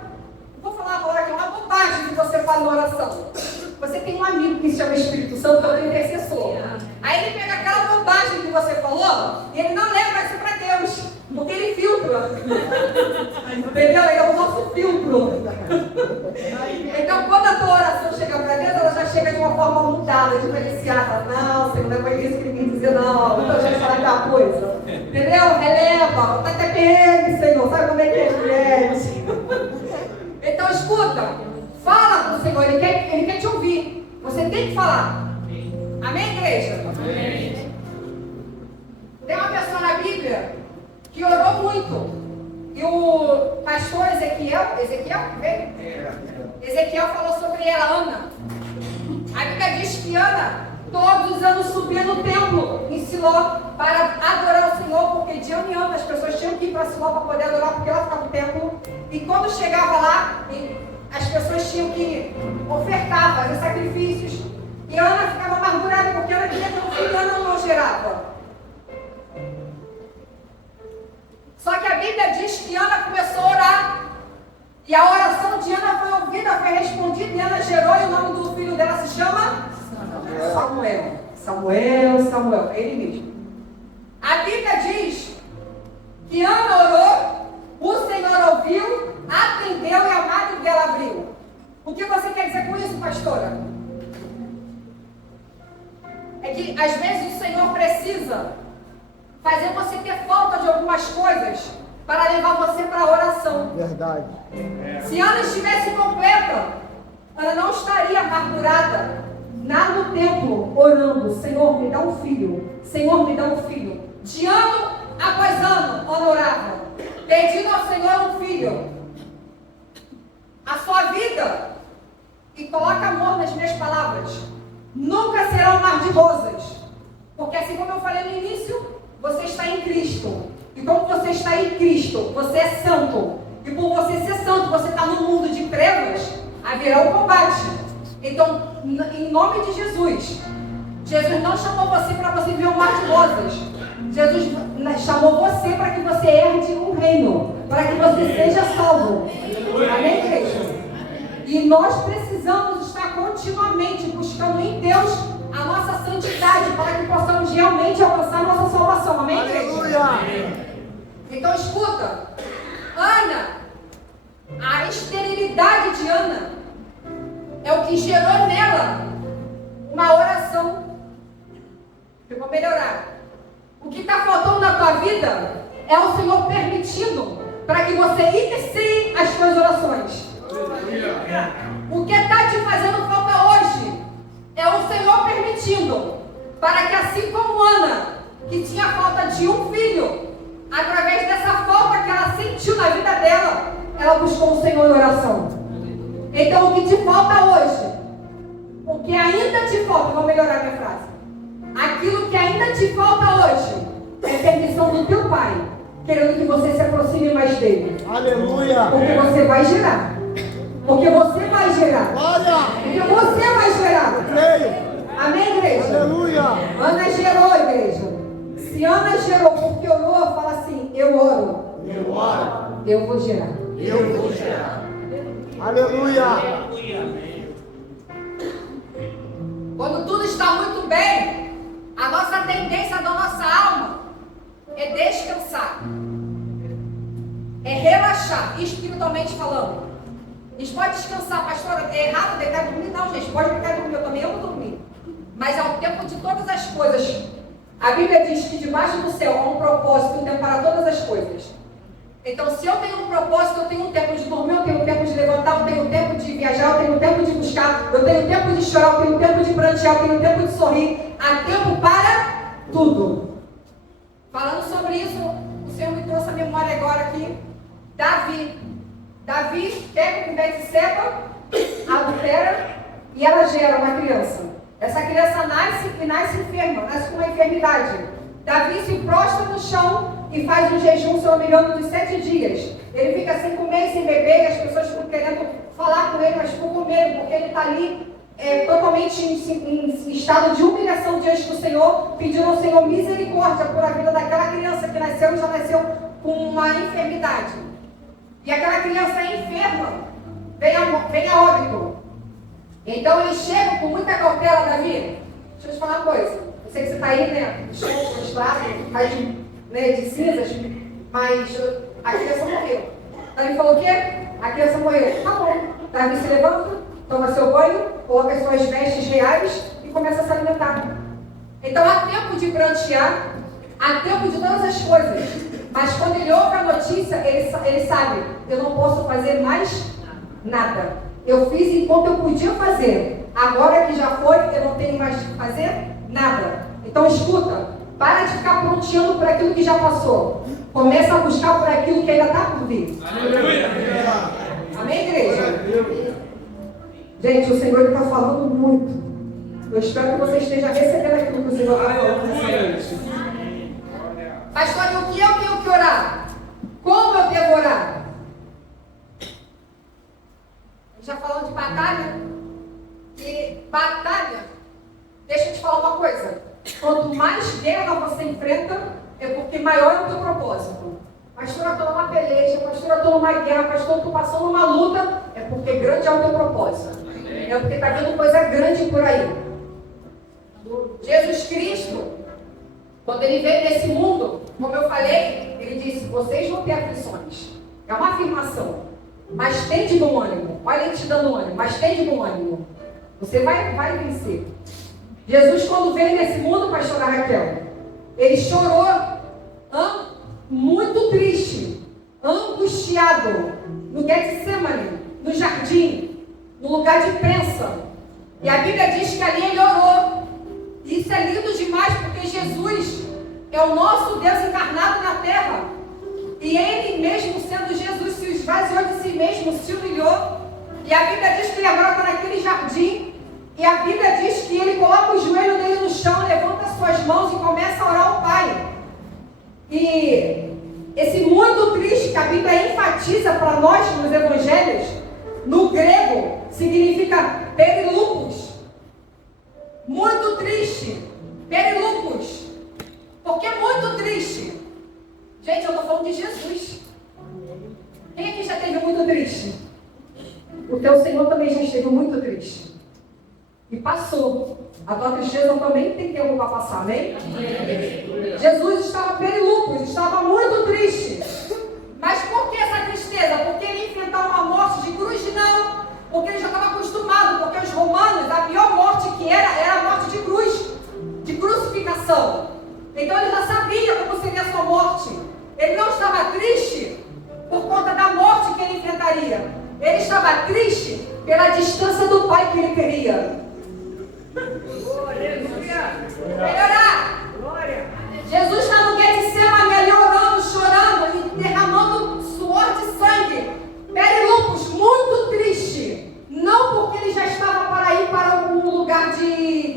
vou falar agora que é uma bobagem que você fala na oração. Você tem um amigo que se chama Espírito Santo, que é o intercessor. Aí ele pega aquela bobagem que você falou e ele não leva isso para Deus, porque ele filtra. Entendeu? Ele é o nosso filtro. Então, quando a tua oração chega para Deus, ela já chega de uma forma mudada, diferenciada. Não, Senhor, não é isso que ele quer dizer, não. Então, já fala aquela coisa. Entendeu? Releva. Tá até PM, Senhor. Sabe como é que é as mulheres? Então, escuta. Fala com o Senhor. Ele quer te ouvir. Você tem que falar. Amém, igreja? Amém. Tem uma pessoa na Bíblia que orou muito. E o pastor Ezequiel falou sobre ela, Ana. A Bíblia diz que Ana, todos os anos subia no templo em Siló para adorar o Senhor, porque de ano em ano as pessoas tinham que ir para Siló para poder adorar, porque ela ficava no templo. E quando chegava lá, as pessoas tinham que ofertar, fazer sacrifícios. E Ana ficava amargurada porque ela queria ter um filho e Ana não gerava. Só que a Bíblia diz que Ana começou a orar. E a oração de Ana foi ouvida, foi respondida, e Ana gerou, e o nome do filho dela se chama Samuel, é ele mesmo. A Bíblia diz que Ana orou, o Senhor ouviu, atendeu e a madre dela abriu. O que você quer dizer com isso, pastora? É que às vezes o Senhor precisa fazer você ter falta de algumas coisas para levar você para a oração. Verdade. Se Ana estivesse completa, Ana não estaria amargurada lá no templo orando: Senhor, me dá um filho. Senhor, me dá um filho. De ano após ano, Ana orava, pedindo ao Senhor um filho. A sua vida, e coloca amor nas minhas palavras, nunca será um mar de rosas. Porque assim como eu falei no início, você está em Cristo. E como você está em Cristo, você é santo. E por você ser santo, você está no mundo de trevas, haverá um combate. Então, em nome de Jesus, Jesus não chamou você para você viver um mar de rosas. Jesus chamou você para que você herde um reino, para que você seja salvo. Amém, igreja? E nós precisamos estar continuamente buscando em Deus a nossa santidade, para que possamos realmente alcançar a nossa salvação. Amém, igreja? Então escuta, Ana, a esterilidade de Ana é o que gerou nela uma oração. Eu vou melhorar. O que está faltando na tua vida é o Senhor permitindo para que você inicie as suas orações. O que está te fazendo falta hoje é o Senhor permitindo para que, assim como Ana, que tinha falta de um filho, através dessa falta que ela sentiu na vida dela, ela buscou o Senhor em oração. Então, o que te falta hoje, o que ainda te falta, vou melhorar minha frase, aquilo que ainda ainda te falta hoje é permissão do teu pai, querendo que você se aproxime mais dele. Aleluia. Porque você vai gerar. Porque você vai gerar. Glória. Porque você vai gerar. Creio. Amém, igreja? Aleluia. Ana gerou, igreja. Se Ana gerou porque orou, fala assim: eu oro. Eu oro. Eu vou gerar. Eu vou gerar. Aleluia. Quando tudo está muito bem, a nossa tendência da nossa alma é descansar. É relaxar, espiritualmente falando. A gente pode descansar, pastora, é errado deitar e dormir? Não, gente, pode deitar e dormir, eu também amo dormir. Mas ao tempo de todas as coisas, a Bíblia diz que debaixo do céu há um propósito, um tempo para todas as coisas. Então, se eu tenho um propósito, eu tenho um tempo de dormir, eu tenho um tempo de levantar, eu tenho um tempo de viajar, eu tenho um tempo de buscar, eu tenho um tempo de chorar, eu tenho um tempo de prantear, eu tenho um tempo de sorrir. Há tempo para tudo. Falando sobre isso, o Senhor me trouxe a memória agora aqui. Davi pega com Betseba, adultera, e ela gera uma criança. Essa criança nasce e nasce enferma, nasce com uma enfermidade. Davi se prostra no chão e faz um jejum, se eu não me engano, de 7 dias. Ele fica sem comer e sem beber, e as pessoas ficam querendo falar com ele, mas ficam com medo, porque ele está ali totalmente em estado de humilhação diante do Senhor, pedindo ao Senhor misericórdia por a vida daquela criança que nasceu e já nasceu com uma enfermidade. E aquela criança enferma vem a óbito. Então eles chegam com muita cautela, Davi. Deixa eu te falar uma coisa. Eu sei que você está aí, né? Frustrado, faz de cinzas, mas a criança morreu. Davi falou o quê? A criança morreu. Tá bom. Davi se levanta, toma seu banho, coloca as suas vestes reais e começa a se alimentar. Então há tempo de prantear, há tempo de todas as coisas. Mas quando ele ouve a notícia, ele sabe, eu não posso fazer mais nada. Eu fiz enquanto eu podia fazer. Agora que já foi, eu não tenho mais que fazer nada. Então escuta, para de ficar pronteando por aquilo que já passou. Começa a buscar por aquilo que ainda está por vir. Aleluia. Amém, igreja? Gente, o Senhor está falando muito. Eu espero que você esteja recebendo aquilo que o Senhor está falando. Pastor, o que eu tenho que orar? Como eu devo orar? Já falamos de batalha? E batalha, deixa eu te falar uma coisa. Quanto mais guerra você enfrenta, é porque maior é o teu propósito. Pastor, eu estou numa peleja, pastor, eu estou numa guerra, pastor, eu estou passando uma luta, é porque grande é o teu propósito. É porque está vindo coisa grande por aí. Jesus Cristo, quando ele veio nesse mundo, como eu falei, ele disse, vocês vão ter aflições. É uma afirmação. Mas tem de bom ânimo. Olha ele te dando ânimo, mas tem de bom ânimo. Você vai vencer. Jesus, quando veio nesse mundo, pastora Raquel, ele chorou muito triste, angustiado, no Getsemane, no jardim, no lugar de prensa. E a Bíblia diz que ali ele orou. E isso é lindo demais, porque Jesus é o nosso Deus encarnado na terra. E ele mesmo, sendo Jesus, se esvaziou de si mesmo, se humilhou. E a Bíblia diz que ele agora está naquele jardim. E a Bíblia diz que ele coloca o joelho dele no chão, levanta as suas mãos e começa a orar ao Pai. E esse muito triste que a Bíblia enfatiza para nós nos evangelhos, no grego, significa perilupos. Muito triste. Perilupos. Por que muito triste? Gente, eu estou falando de Jesus. Quem aqui já esteve muito triste? O teu Senhor também já esteve muito triste. E passou. A tua tristeza também tem tempo para passar, amém? Jesus estava perilupos, estava muito triste. Mas por que essa tristeza? Porque ele enfrentava uma morte de cruz? Não. Porque ele já estava acostumado, porque os romanos, a pior morte que era a morte de cruz, de crucificação. Então ele já sabia como seria a sua morte. Ele não estava triste por conta da morte que ele enfrentaria. Ele estava triste pela distância do Pai que ele queria. Melhorar. Jesus está no Getsemane ali orando, chorando e derramando suor de sangue. Perilupos, muito triste. Não porque ele já estava para ir para um lugar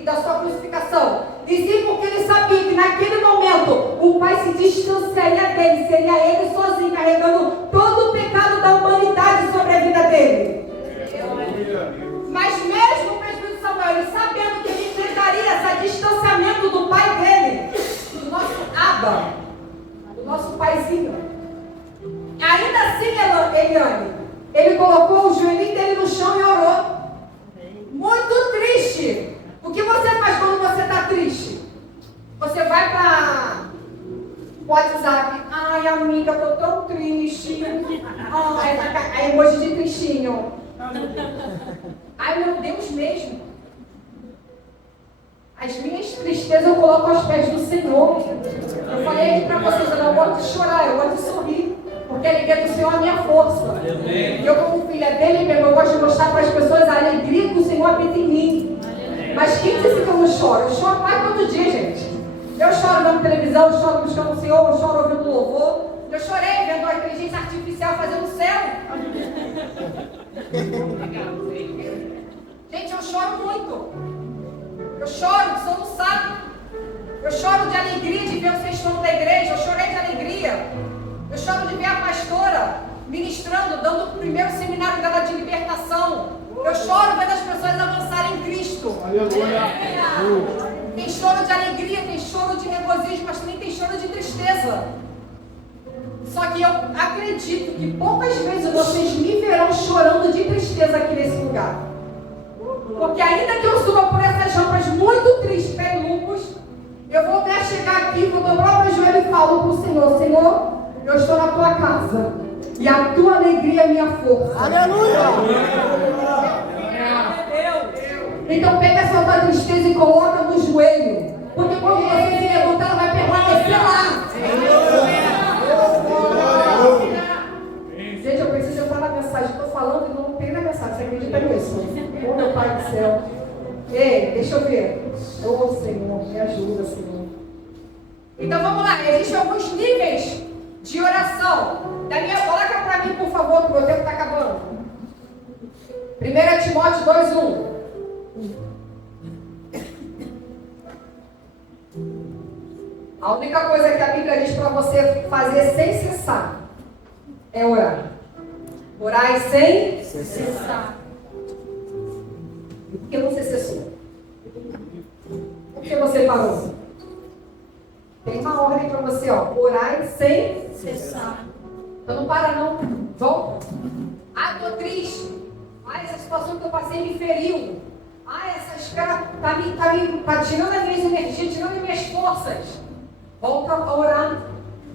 da sua crucificação, e sim porque ele sabe sabia que naquele momento o pai se distanciaria dele, seria ele sozinho carregando todo o pecado da humanidade sobre a vida dele. Mas mesmo o presbítero Samuel, ele sabendo que ele enfrentaria esse distanciamento do pai dele, do nosso Abba, do nosso paizinho, ainda assim, Eliane, ele colocou o joelhinho dele no chão e orou. Muito triste. O que você faz quando você está triste? Você vai para o WhatsApp. Ai, amiga, tô tão triste. Ai, emoji de tristinho. Ai, meu Deus mesmo. As minhas tristezas eu coloco aos pés do Senhor. Eu falei aqui para vocês, eu não gosto de chorar, eu gosto de sorrir. Porque a alegria do Senhor é a minha força. E eu, como filha dele mesmo, eu gosto de mostrar para as pessoas a alegria que o Senhor habita em mim. Mas quem disse que eu não choro? Eu choro quase todo dia, gente. Eu choro vendo televisão, eu choro buscando o Senhor, eu choro ouvindo louvor. Eu chorei vendo a inteligência artificial fazendo o céu. Gente, eu choro muito. Eu choro de soluçar. Eu choro de alegria de ver o sextão da igreja. Eu chorei de alegria. Eu choro de ver a pastora ministrando, dando o primeiro seminário dela de libertação. Eu choro vendo as pessoas avançarem em Cristo. Tem choro de alegria, tem choro de regozijo, mas também tem choro de tristeza. Só que eu acredito que poucas vezes vocês me verão chorando de tristeza aqui nesse lugar. Porque ainda que eu suba por essas rampas muito triste, pelucos, eu vou me chegar aqui, vou dobrar o meu joelho e falo para o Senhor: Senhor, eu estou na tua casa e a tua alegria é minha força. Aleluia! Então pega essa tua tristeza e coloca no joelho, porque quando você se levantar, ela vai permanecer lá. Gente, eu preciso entrar na mensagem. Estou falando e não tem na mensagem. Você acredita nisso? Oh, meu Pai do céu. Ei, deixa eu ver. Oh, Senhor, me ajuda, Senhor. Então vamos lá. Existem alguns níveis de oração. Daniel, coloca para mim, por favor, que o meu tempo está acabando. 1 Timóteo 2:1. A única coisa que a Bíblia diz para você fazer sem cessar é orar. Orar sem cessar. Por que você cessou? Por que você parou? Tem uma ordem para você, ó. Orar sem cessar. Então não para não. Volta. Ah, estou triste. Ah, essa situação que eu passei me feriu. Ah, essa espera tá tirando as minhas energias, tirando as minhas forças. Volta a orar.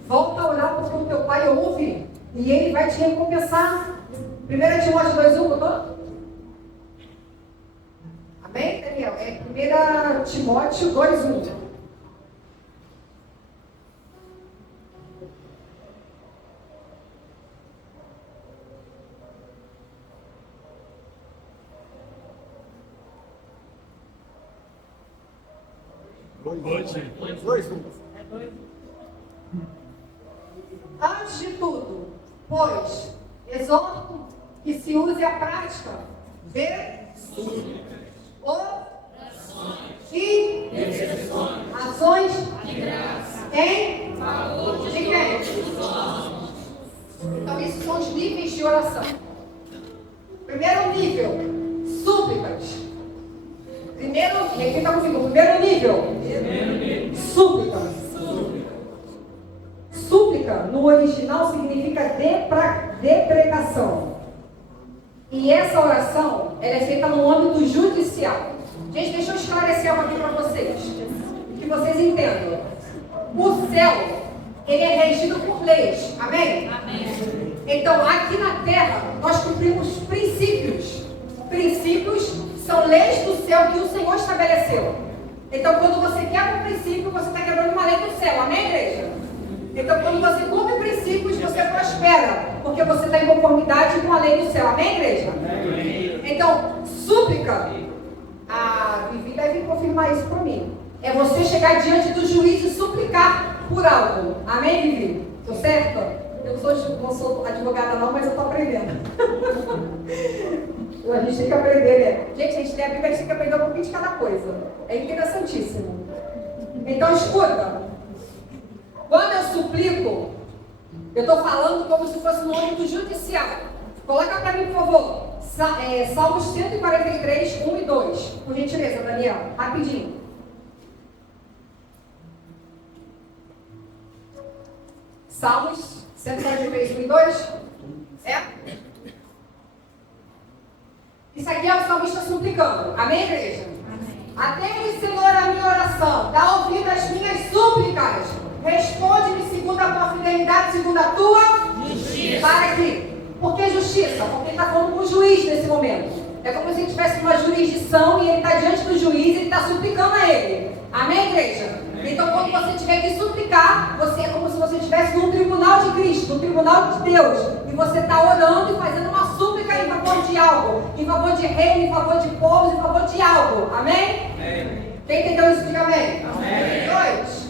Volta a orar porque o teu Pai ouve. E Ele vai te recompensar. 1 Timóteo 2:1, botou? Amém, Daniel? É 1 Timóteo 2:1. Antes de tudo, pois, exorto que se use a prática de orações e ações de graça em favor de quem? Então, esses são os níveis de oração. Primeiro nível, súplicas. Repita comigo, primeiro nível, súplica. Súplica, no original, significa deprecação. E essa oração, ela é feita no âmbito judicial. Gente, deixa eu esclarecer algo aqui para vocês, que vocês entendam. O céu, ele é regido por leis, amém? Amém. Então, aqui na terra, nós cumprimos princípios. Princípios são leis do céu que o Senhor estabeleceu. Então, quando você quebra um princípio, você está quebrando uma lei do céu, amém, igreja? Então, quando você cumpre princípios, você prospera, porque você está em conformidade com a lei do céu, amém, igreja? Amém. Então, súplica, a Vivi deve confirmar isso para mim, é você chegar diante do juiz e suplicar por algo, amém, Vivi? Estou certo? Eu não sou advogada não, mas eu estou aprendendo. A gente tem que aprender, né? Gente, a gente tem a Bíblia, a gente tem que aprender um pouquinho de cada coisa. É interessantíssimo. Então escuta, quando eu suplico, eu estou falando como se fosse no âmbito judicial. Coloca para mim, por favor, Salmos 143, 1 e 2. Por gentileza, Daniel, rapidinho. Salmos 143, 1 e 2. Certo? Isso aqui é o salmista suplicando. Amém, igreja? Atende, Senhor, a minha oração. Dá ouvido às minhas súplicas. Responde-me segundo a tua fidelidade, segundo a tua justiça. Para aqui. Por que justiça? Porque ele está falando com o juiz nesse momento. É como se ele tivesse uma jurisdição e ele está diante do juiz e ele está suplicando a ele. Amém, igreja? Então, quando você tiver que suplicar, você é como se você estivesse num tribunal de Cristo, no tribunal de Deus. E você está orando e fazendo uma súplica em favor de algo. Em favor de reino, em favor de povos, em favor de algo. Amém? Amém. Quem entendeu isso, diga amém. Amém. 2.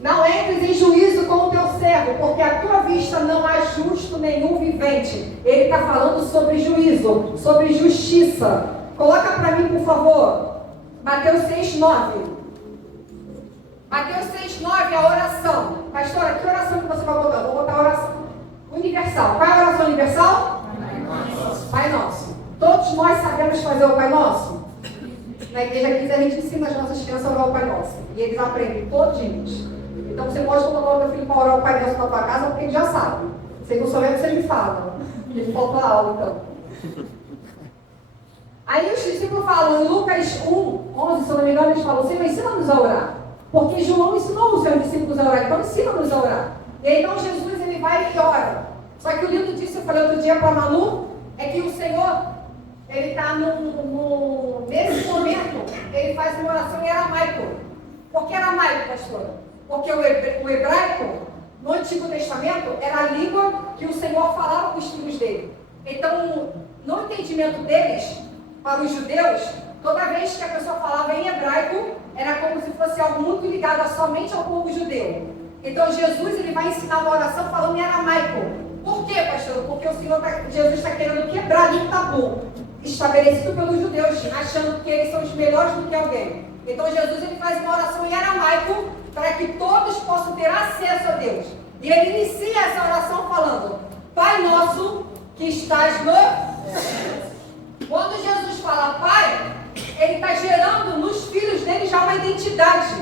Não entres em juízo com o teu servo, porque à tua vista não há justo nenhum vivente. Ele está falando sobre juízo, sobre justiça. Coloca para mim, por favor, Mateus 6:9. Mateus 6:9, a oração. Pastora, que oração que você vai botar? Vou botar a oração universal. Qual é a oração universal? Pai Nosso. Todos nós sabemos fazer o Pai Nosso? Na igreja aqui a gente ensina as nossas crianças a orar o Pai Nosso. E eles aprendem todinhos. Então você pode colocar o teu filho para orar o Pai Nosso na tua casa, porque ele já sabe. Se ele não souber, você me fala. Ele faltou a aula, então. Aí os discípulos falam, em Lucas 1:11, se eu não me engano, eles falam, Senhor, ensina-nos a orar. Porque João ensinou os seus discípulos a orar, então ensina-nos a orar. E então Jesus, ele vai e ora. Só que o lindo disso, eu falei outro dia para a Manu, é que o Senhor, ele está nesse momento, ele faz uma oração em aramaico. Por que aramaico, pastora? Porque o hebraico, no Antigo Testamento, era a língua que o Senhor falava com os filhos dele. Então, no entendimento deles, para os judeus, toda vez que a pessoa falava em hebraico, era como se fosse algo muito ligado somente ao povo judeu. Então Jesus, ele vai ensinar uma oração falando em aramaico. Por quê, pastor? Porque o Senhor Jesus está querendo quebrar um tabu estabelecido pelos judeus, achando que eles são os melhores do que alguém. Então Jesus, ele faz uma oração em aramaico para que todos possam ter acesso a Deus. E ele inicia essa oração falando, Pai Nosso que estás no céu. Quando Jesus fala Pai, ele está gerando nos filhos dele já uma identidade.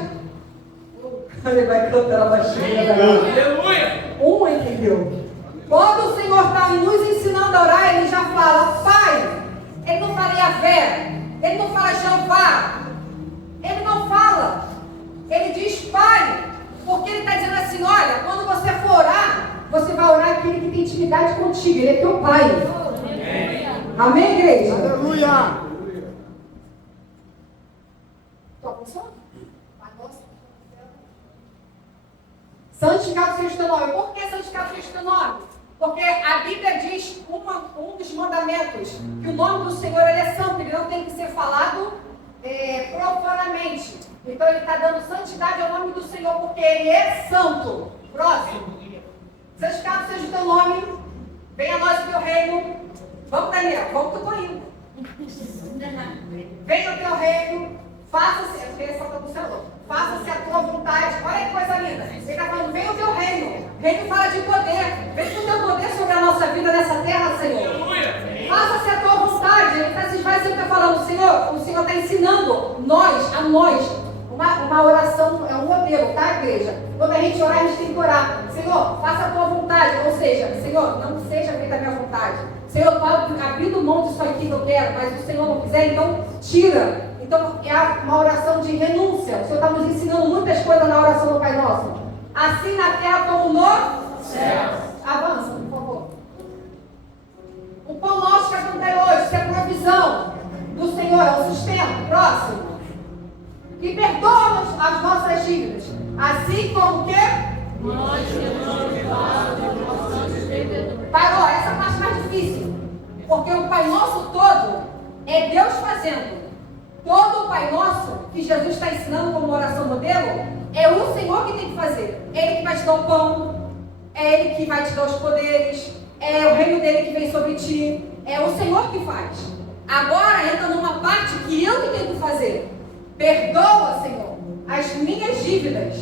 Ele vai cantar a baixinha. Aleluia! Entendeu? Quando o Senhor está nos ensinando a orar, ele já fala Pai. Ele não fala Yahvé. Ele não fala Jeová. Ele não fala. Ele diz Pai. Porque ele está dizendo assim, olha, quando você for orar, você vai orar aquele que tem intimidade contigo. Ele é teu Pai. Amém, igreja? Aleluia! Estou avançando? Santificado seja o teu nome. Por que santificado seja o teu nome? Porque a Bíblia diz, um dos mandamentos, que o nome do Senhor, ele é santo, ele não tem que ser falado profanamente. Então ele está dando santidade ao nome do Senhor, porque ele é santo. Próximo. Santificado seja o teu nome, venha a nós o teu reino. Vamos, Daniel, vamos que eu estou indo. Venha o teu reino, faça-se a tua vontade. Olha que coisa linda. Ele está falando, venha o teu reino. Reino fala de poder. Vem com o teu poder sobre a nossa vida nessa terra, Senhor. Faça-se a tua vontade. Ele vai sempre falando, Senhor, o Senhor está ensinando a nós, uma oração, é um modelo, tá, igreja? Quando a gente orar, a gente tem que orar. Senhor, faça a tua vontade. Ou seja, Senhor, não seja feita a minha vontade. Senhor, eu estou abrindo mão disso aqui que eu quero, mas o Senhor não quiser, então tira. Então é uma oração de renúncia. O Senhor está nos ensinando muitas coisas na oração do Pai Nosso. Assim na terra como no céu. Avança, por favor. O pão nosso que eu contei hoje, isso é provisão do Senhor, é o sustento. Próximo. E perdoa-nos as nossas dívidas, assim como que nós perdoamos nossos devedores. Parou, essa parte é mais difícil, porque o Pai Nosso todo é Deus fazendo. Todo o Pai Nosso que Jesus está ensinando como oração modelo é o Senhor que tem que fazer. Ele que vai te dar o pão, é Ele que vai te dar os poderes, é o reino dele que vem sobre ti, é o Senhor que faz. Agora entra numa parte que eu que tenho que fazer. Perdoa, Senhor, as minhas dívidas,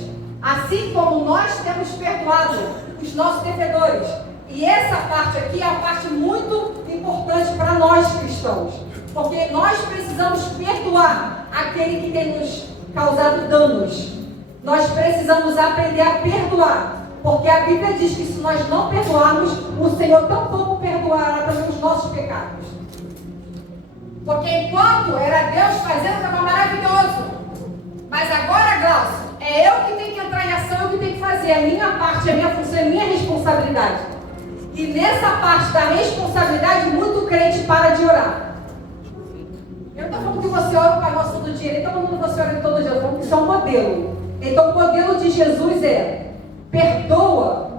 assim como nós temos perdoado os nossos devedores. E essa parte aqui é uma parte muito importante para nós cristãos, porque nós precisamos perdoar aquele que tem nos causado danos. Nós precisamos aprender a perdoar, porque a Bíblia diz que se nós não perdoarmos, o Senhor tampouco perdoará também os nossos pecados. Porque enquanto era Deus fazendo, estava maravilhoso. Mas agora, Glaucio, é eu que tenho que entrar em ação, eu que tenho que fazer. A minha parte, a minha função, a minha responsabilidade. E nessa parte da responsabilidade, muito crente para de orar. Eu não estou falando que você ora o Pai Nosso todo dia, nem estou falando que você ora todo dia, eu estou falando que isso é um modelo. Então o modelo de Jesus é: perdoa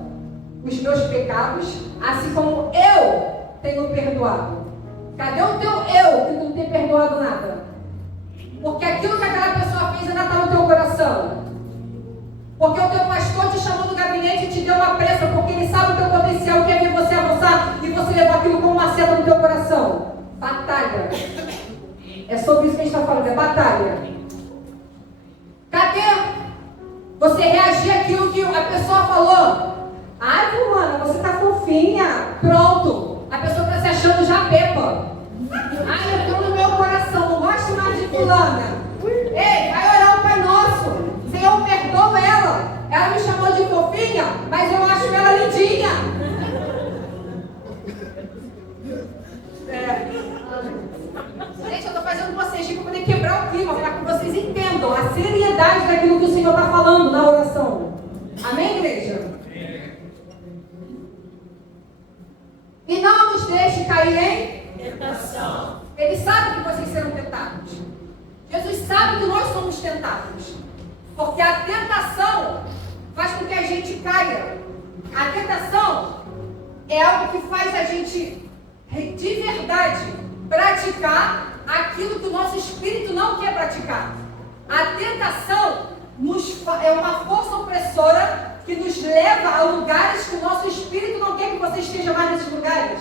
os meus pecados, assim como eu tenho perdoado. Cadê o teu eu que não tem perdoado nada? Porque aquilo que aquela pessoa fez ainda está no teu coração. Porque o teu pastor te chamou no gabinete e te deu uma pressa, porque ele sabe o teu potencial, quer ver você avançar, e você levou aquilo como uma seta no teu coração. Batalha. É sobre isso que a gente está falando, é batalha. Cadê você reagir àquilo que a pessoa falou? Ai, fulana, você tá fofinha. Pronto. A pessoa está se achando já pepa. Ai, eu estou no meu coração, não gosto mais de fulana. Ei, vai orar o Pai Nosso. Senhor, perdoa ela. Ela me chamou de fofinha, mas eu acho ela lindinha. Gente, eu estou fazendo vocês para poder quebrar o clima, para que vocês entendam a seriedade daquilo que o Senhor está falando na oração. Amém, igreja? E não nos deixe cair em tentação. Ele sabe que vocês serão tentados. Jesus sabe que nós somos tentados. Porque a tentação faz com que a gente caia. A tentação é algo que faz a gente, de verdade, praticar aquilo que o nosso espírito não quer praticar. A tentação é uma força opressora que nos leva a lugares que o nosso espírito não quer que você esteja mais nesses lugares.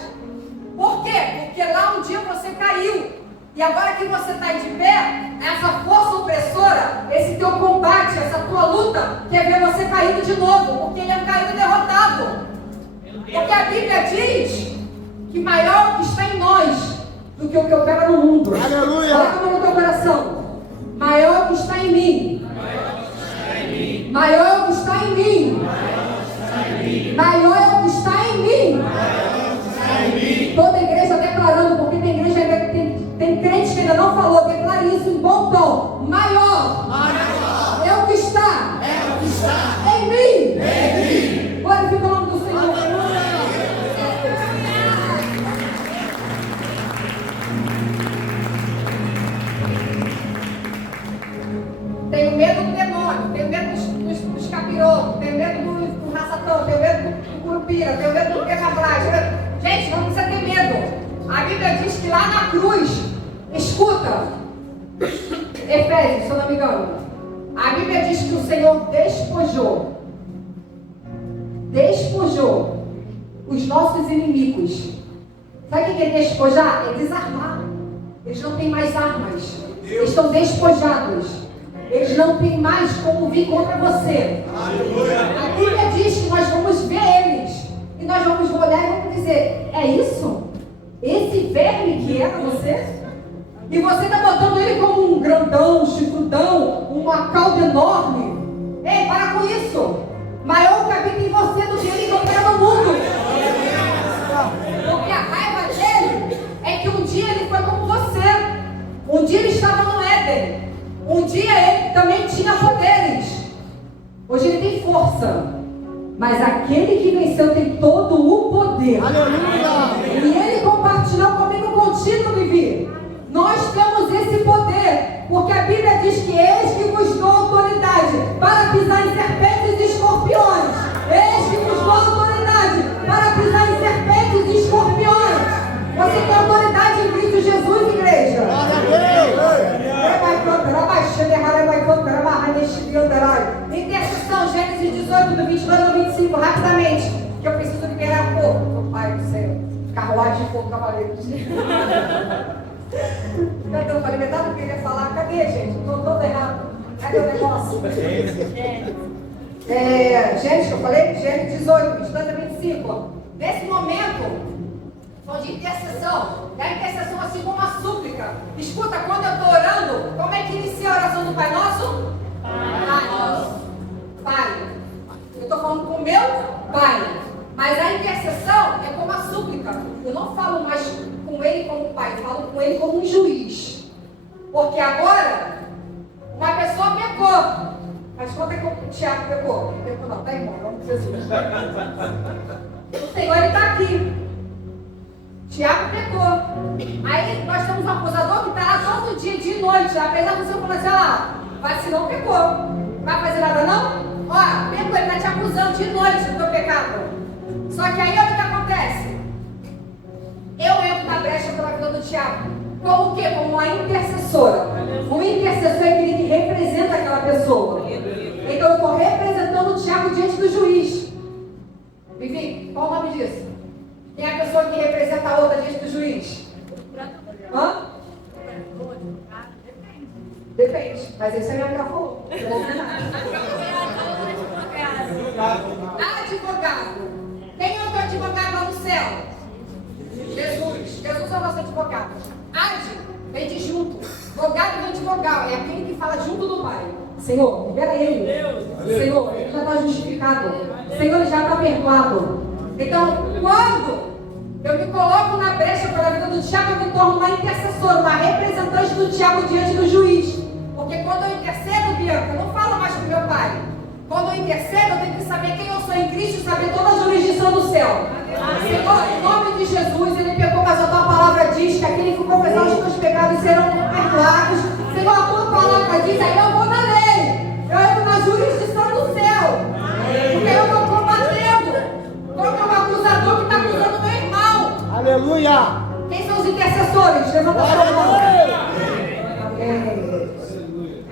Por quê? Porque lá um dia você caiu. E agora que você está aí de pé, essa força opressora, esse teu combate, essa tua luta, quer ver você caído de novo, porque ele é um caído derrotado. Porque a Bíblia diz que maior o que está em nós do que o que opera no mundo. Aleluia! Coloca no teu coração. Maior o que está em mim. Maior é o que está em mim. Maior é o que está em mim. Toda a igreja declarando, porque tem igreja ainda, tem crente que ainda não falou, declare isso em bom tom. Maior é o que está em mim. Glorifica o nome do Senhor. Tenho medo do demônio, tenho medo dos capirotos, tenho medo do raçatão, tenho medo do curupira, tenho medo do quebra-brás. Gente, não precisa ter medo. A Bíblia diz que lá na cruz, escuta, Efésios, se eu não me engano, a Bíblia diz que o Senhor despojou os nossos inimigos. Sabe o que é despojar? É desarmar. Eles não têm mais armas. Eles estão despojados. Eles não têm mais como vir contra você. A Bíblia diz que nós vamos ver eles. E nós vamos olhar e vamos dizer: é isso? Esse verme que era você? E você está botando ele como um grandão, um chifrudão, uma cauda enorme. Ei, para com isso. Maior o que habita em você do que ele que opera no mundo. Porque a raiva dele é que um dia ele foi como você. Um dia ele estava no Éden. Um dia ele também tinha poderes. Hoje ele tem força. Mas aquele que venceu tem todo o poder. Aleluia! E ele compartilhou comigo contigo, Vivi. Nós temos esse poder. Porque a Bíblia diz que eis que vos dou autoridade para pisar em serpentes e escorpiões. Eis que vos dou autoridade para pisar em serpentes e escorpiões. Você tem autoridade em Cristo Jesus, igreja. Intercessão, Gênesis 18, do 22 ao 25, rapidamente, que eu preciso liberar fogo. Pai do céu, carruagem de fogo, cavaleiros. Eu falei, metade do que eu queria falar. Cadê, gente? Estou todo errado. Cadê o negócio? Gênesis, que eu falei? Gênesis 18, 22 a 25. Nesse momento, foi de intercessão. E a intercessão, assim como a súplica. Escuta, quando eu estou orando, como é que inicia a oração do Pai Nosso? Pai Nosso. Pai. Eu estou falando com o meu Pai. Mas a intercessão é como a súplica. Eu não falo mais com ele como pai, eu falo com ele como um juiz. Porque agora, uma pessoa pecou. Mas quanto é que o Tiago pecou? Pecou não, tá, irmão? Em nome de Jesus. O Senhor, ele está aqui. Tiago pecou. Aí nós temos um acusador que está lá todo dia, dia e noite. Apesar do Senhor falar assim, vacilou, pecou. Não vai fazer nada não? Ó, pecou, ele está te acusando de noite do teu pecado. Só que aí olha o que acontece. Eu entro na brecha pela vida do Tiago. Como o quê? Como uma intercessora. O intercessor é aquele que representa aquela pessoa. Então eu estou representando o Tiago diante do juiz. Enfim, qual o nome disso? Quem é a pessoa que representa a outra diante do juiz? Hã? Depende. Mas esse é minha mulher falou. Advogado. Quem é o teu advogado lá no céu? Jesus. Jesus é o nosso advogado. Ad vem de junto. Advogado vem de vogal. É aquele que fala junto do Pai. Senhor, libera ele. Senhor, ele já está justificado. Senhor, ele já está perdoado. Então, quando eu me coloco na brecha para a vida do Tiago, eu me torno uma intercessora, uma representante do Tiago diante do juiz. Porque quando eu intercedo, Bianca, eu não falo mais com meu pai. Quando eu intercedo, eu tenho que saber quem eu sou em Cristo e saber toda a jurisdição do céu. Senhor, em nome de Jesus, ele pegou, mas a tua palavra diz que aquele que confessar os teus pecados serão perdoados. Senhor, a tua palavra diz, aí eu vou na lei. Eu entro na jurisdição do céu. Porque eu estou combatendo contra o acusador que está acusando meu irmão. Aleluia! Quem são os intercessores? Levanta a sua mão.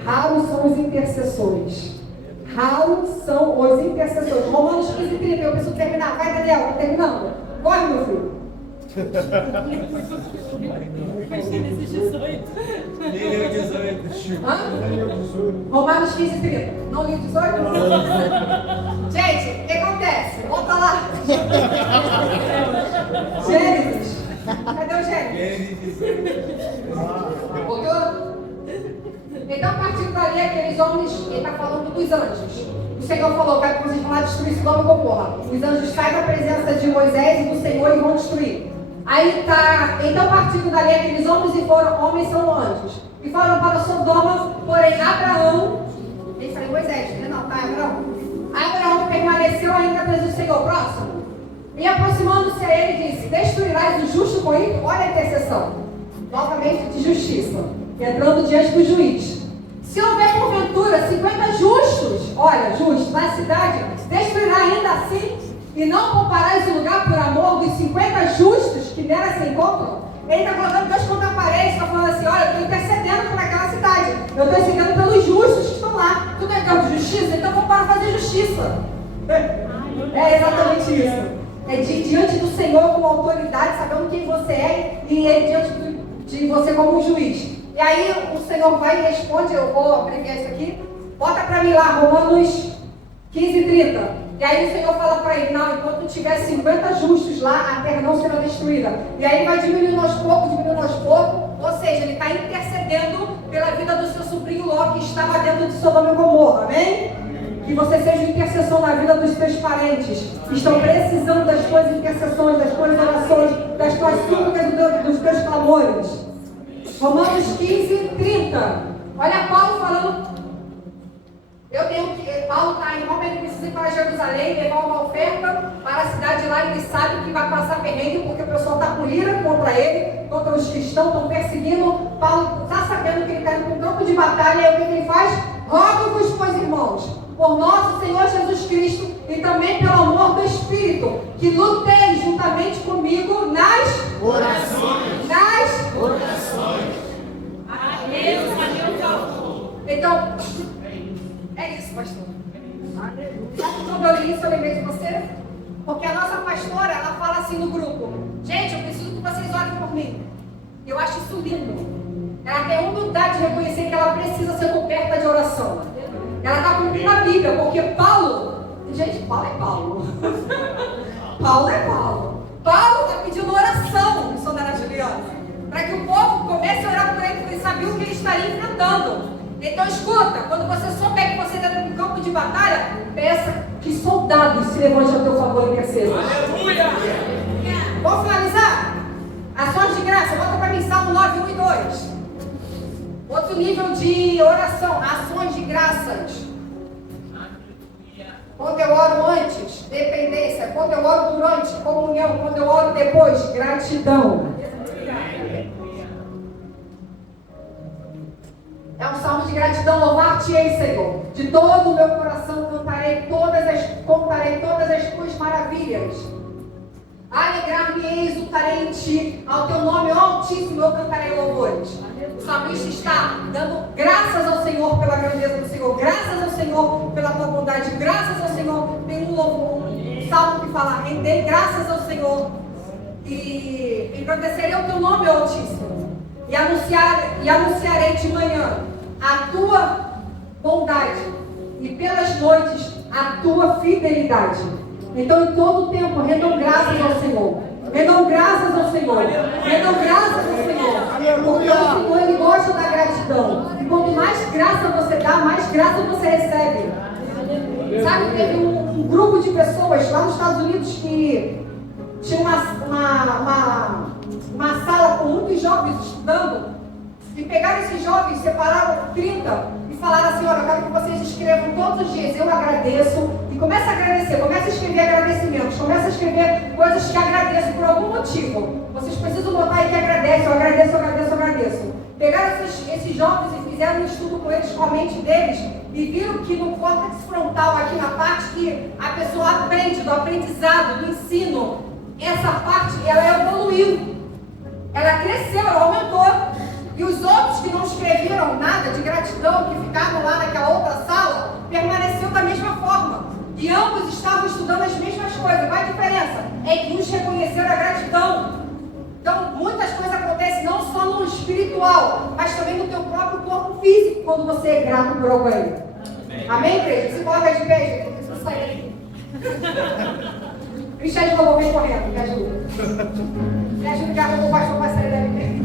Raros são os intercessores. Raros são os intercessores. Romanos 15, 30. Eu preciso terminar. Vai, Daniel, estou terminando. Corre, meu filho. Romanos 15, 30. Não li o 18? Gente, o que acontece? Volta lá. Gênesis. Cadê o Gênesis? Voltou? Então, a partir dali, aqueles homens, ele está falando dos anjos. O Senhor falou, quero que vocês vão lá destruir Sodoma e Gomorra. Os anjos saem da presença de Moisés e do Senhor e vão destruir. Aí tá, então partindo dali, aqueles homens e foram, homens são anjos. E foram para Sodoma, porém Abraão, ele falou Moisés, né? Não, tá, Abraão. Abraão permaneceu ainda atrás do Senhor, próximo. E aproximando-se a ele, disse, destruirás o justo com ímpio? Olha a intercessão, novamente de justiça. Entrando diante do juiz. Se houver porventura 50 justos, olha, justos, na cidade, destruirá ainda assim, e não pouparás o lugar por amor dos 50 justos que nela se encontram? Ele está colocando Deus contra a parede, está falando assim, olha, eu estou intercedendo por aquela cidade, eu estou intercedendo pelos justos que estão lá. Tu quer ter justiça? Então vamos para fazer justiça. É exatamente isso. É diante do Senhor com autoridade, sabendo quem você é, e ele diante de você como um juiz. E aí o Senhor vai e responde, eu vou abreviar isso aqui, bota para mim lá, Romanos 15, 30. E aí o Senhor fala para ele, não, enquanto tiver 50 justos lá, a terra não será destruída. E aí ele vai diminuindo aos poucos, ou seja, ele está intercedendo pela vida do seu sobrinho Ló, que estava dentro de Sodoma e Gomorra, amém? Que você seja intercessor na vida dos teus parentes, que estão precisando das tuas intercessões, das tuas orações, das tuas súplicas, dos teus clamores. Romanos 15, 30. Olha Paulo falando. Paulo está em Roma, ele precisa ir para Jerusalém, levar uma oferta para a cidade de lá. Ele sabe que vai passar perrengue, porque o pessoal está com ira contra ele, contra os cristãos, estão perseguindo. Paulo está sabendo que ele está indo para um campo de batalha, e o que ele faz? Rogo-vos, pois irmãos, por nosso Senhor Jesus Cristo e também pelo amor do Espírito, que luteis juntamente comigo nas orações. Então, é isso, pastor. Quando eu li isso, eu lembrei de você. Porque a nossa pastora, ela fala assim no grupo: gente, eu preciso que vocês orem por mim. Eu acho isso lindo. Ela tem a humildade de reconhecer que ela precisa ser coberta de oração. Ela está cumprindo a Bíblia, porque Paulo... Gente, Paulo é Paulo. Paulo é Paulo. Paulo está pedindo oração, missionária Juliana, para que o povo comece a orar por ele, porque ele sabia o que ele estaria enfrentando. Então escuta, quando você souber que você está no campo de batalha, peça que soldados se levantem a teu favor e intercedam. Aleluia! Vamos finalizar? Ações de graça, bota para mim Salmo 9, 1 e 2. Outro nível de oração, ações de graças. Quando eu oro antes, dependência. Quando eu oro durante, comunhão. Quando eu oro depois, gratidão. É um salmo de gratidão. Louvar-te-ei, Senhor. De todo o meu coração contarei todas as tuas maravilhas. Alegrar-me e exultarei em ti. Ao teu nome, ó Altíssimo, eu cantarei louvores. O salmista está dando graças ao Senhor pela grandeza do Senhor, graças ao Senhor pela tua bondade, graças ao Senhor. Tem um louvor, um salmo que fala: render graças ao Senhor e engrandecerei o teu nome, ó Altíssimo, e anunciarei de manhã a tua bondade e pelas noites a tua fidelidade. Então, em todo o tempo, rendam graças ao Senhor. Rendam graças ao Senhor. Rendam graças ao Senhor. Porque o Senhor, Ele gosta da gratidão. E quanto mais graça você dá, mais graça você recebe. Sabe que teve um grupo de pessoas lá nos Estados Unidos que tinha uma sala com muitos jovens estudando. E pegaram esses jovens, separaram 30 e falaram assim: olha, eu quero que vocês escrevam todos os dias, eu agradeço. E começa a agradecer, começa a escrever agradecimentos, começa a escrever coisas que agradeço por algum motivo. Vocês precisam botar aí que agradece, eu agradeço, eu agradeço, eu agradeço. Pegaram esses jovens e fizeram um estudo com eles, com a mente deles, e viram que no córtex frontal, aqui na parte que a pessoa aprende, do aprendizado, do ensino, essa parte, ela evoluiu. Ela cresceu, ela aumentou. E os outros que não escreveram nada de gratidão, que ficaram lá naquela outra sala, permaneceu da mesma forma. E ambos estavam estudando as mesmas coisas. Qual a diferença? É que uns reconheceram a gratidão. Então, muitas coisas acontecem não só no espiritual, mas também no teu próprio corpo físico, quando você é grato por alguém. Amém, Amém, igreja? Se coloca de pé, gente. Eu preciso sair daqui. Cristiane, eu vou vir correndo. Me ajuda. Me ajuda que arrumou o pastor para sair daqui.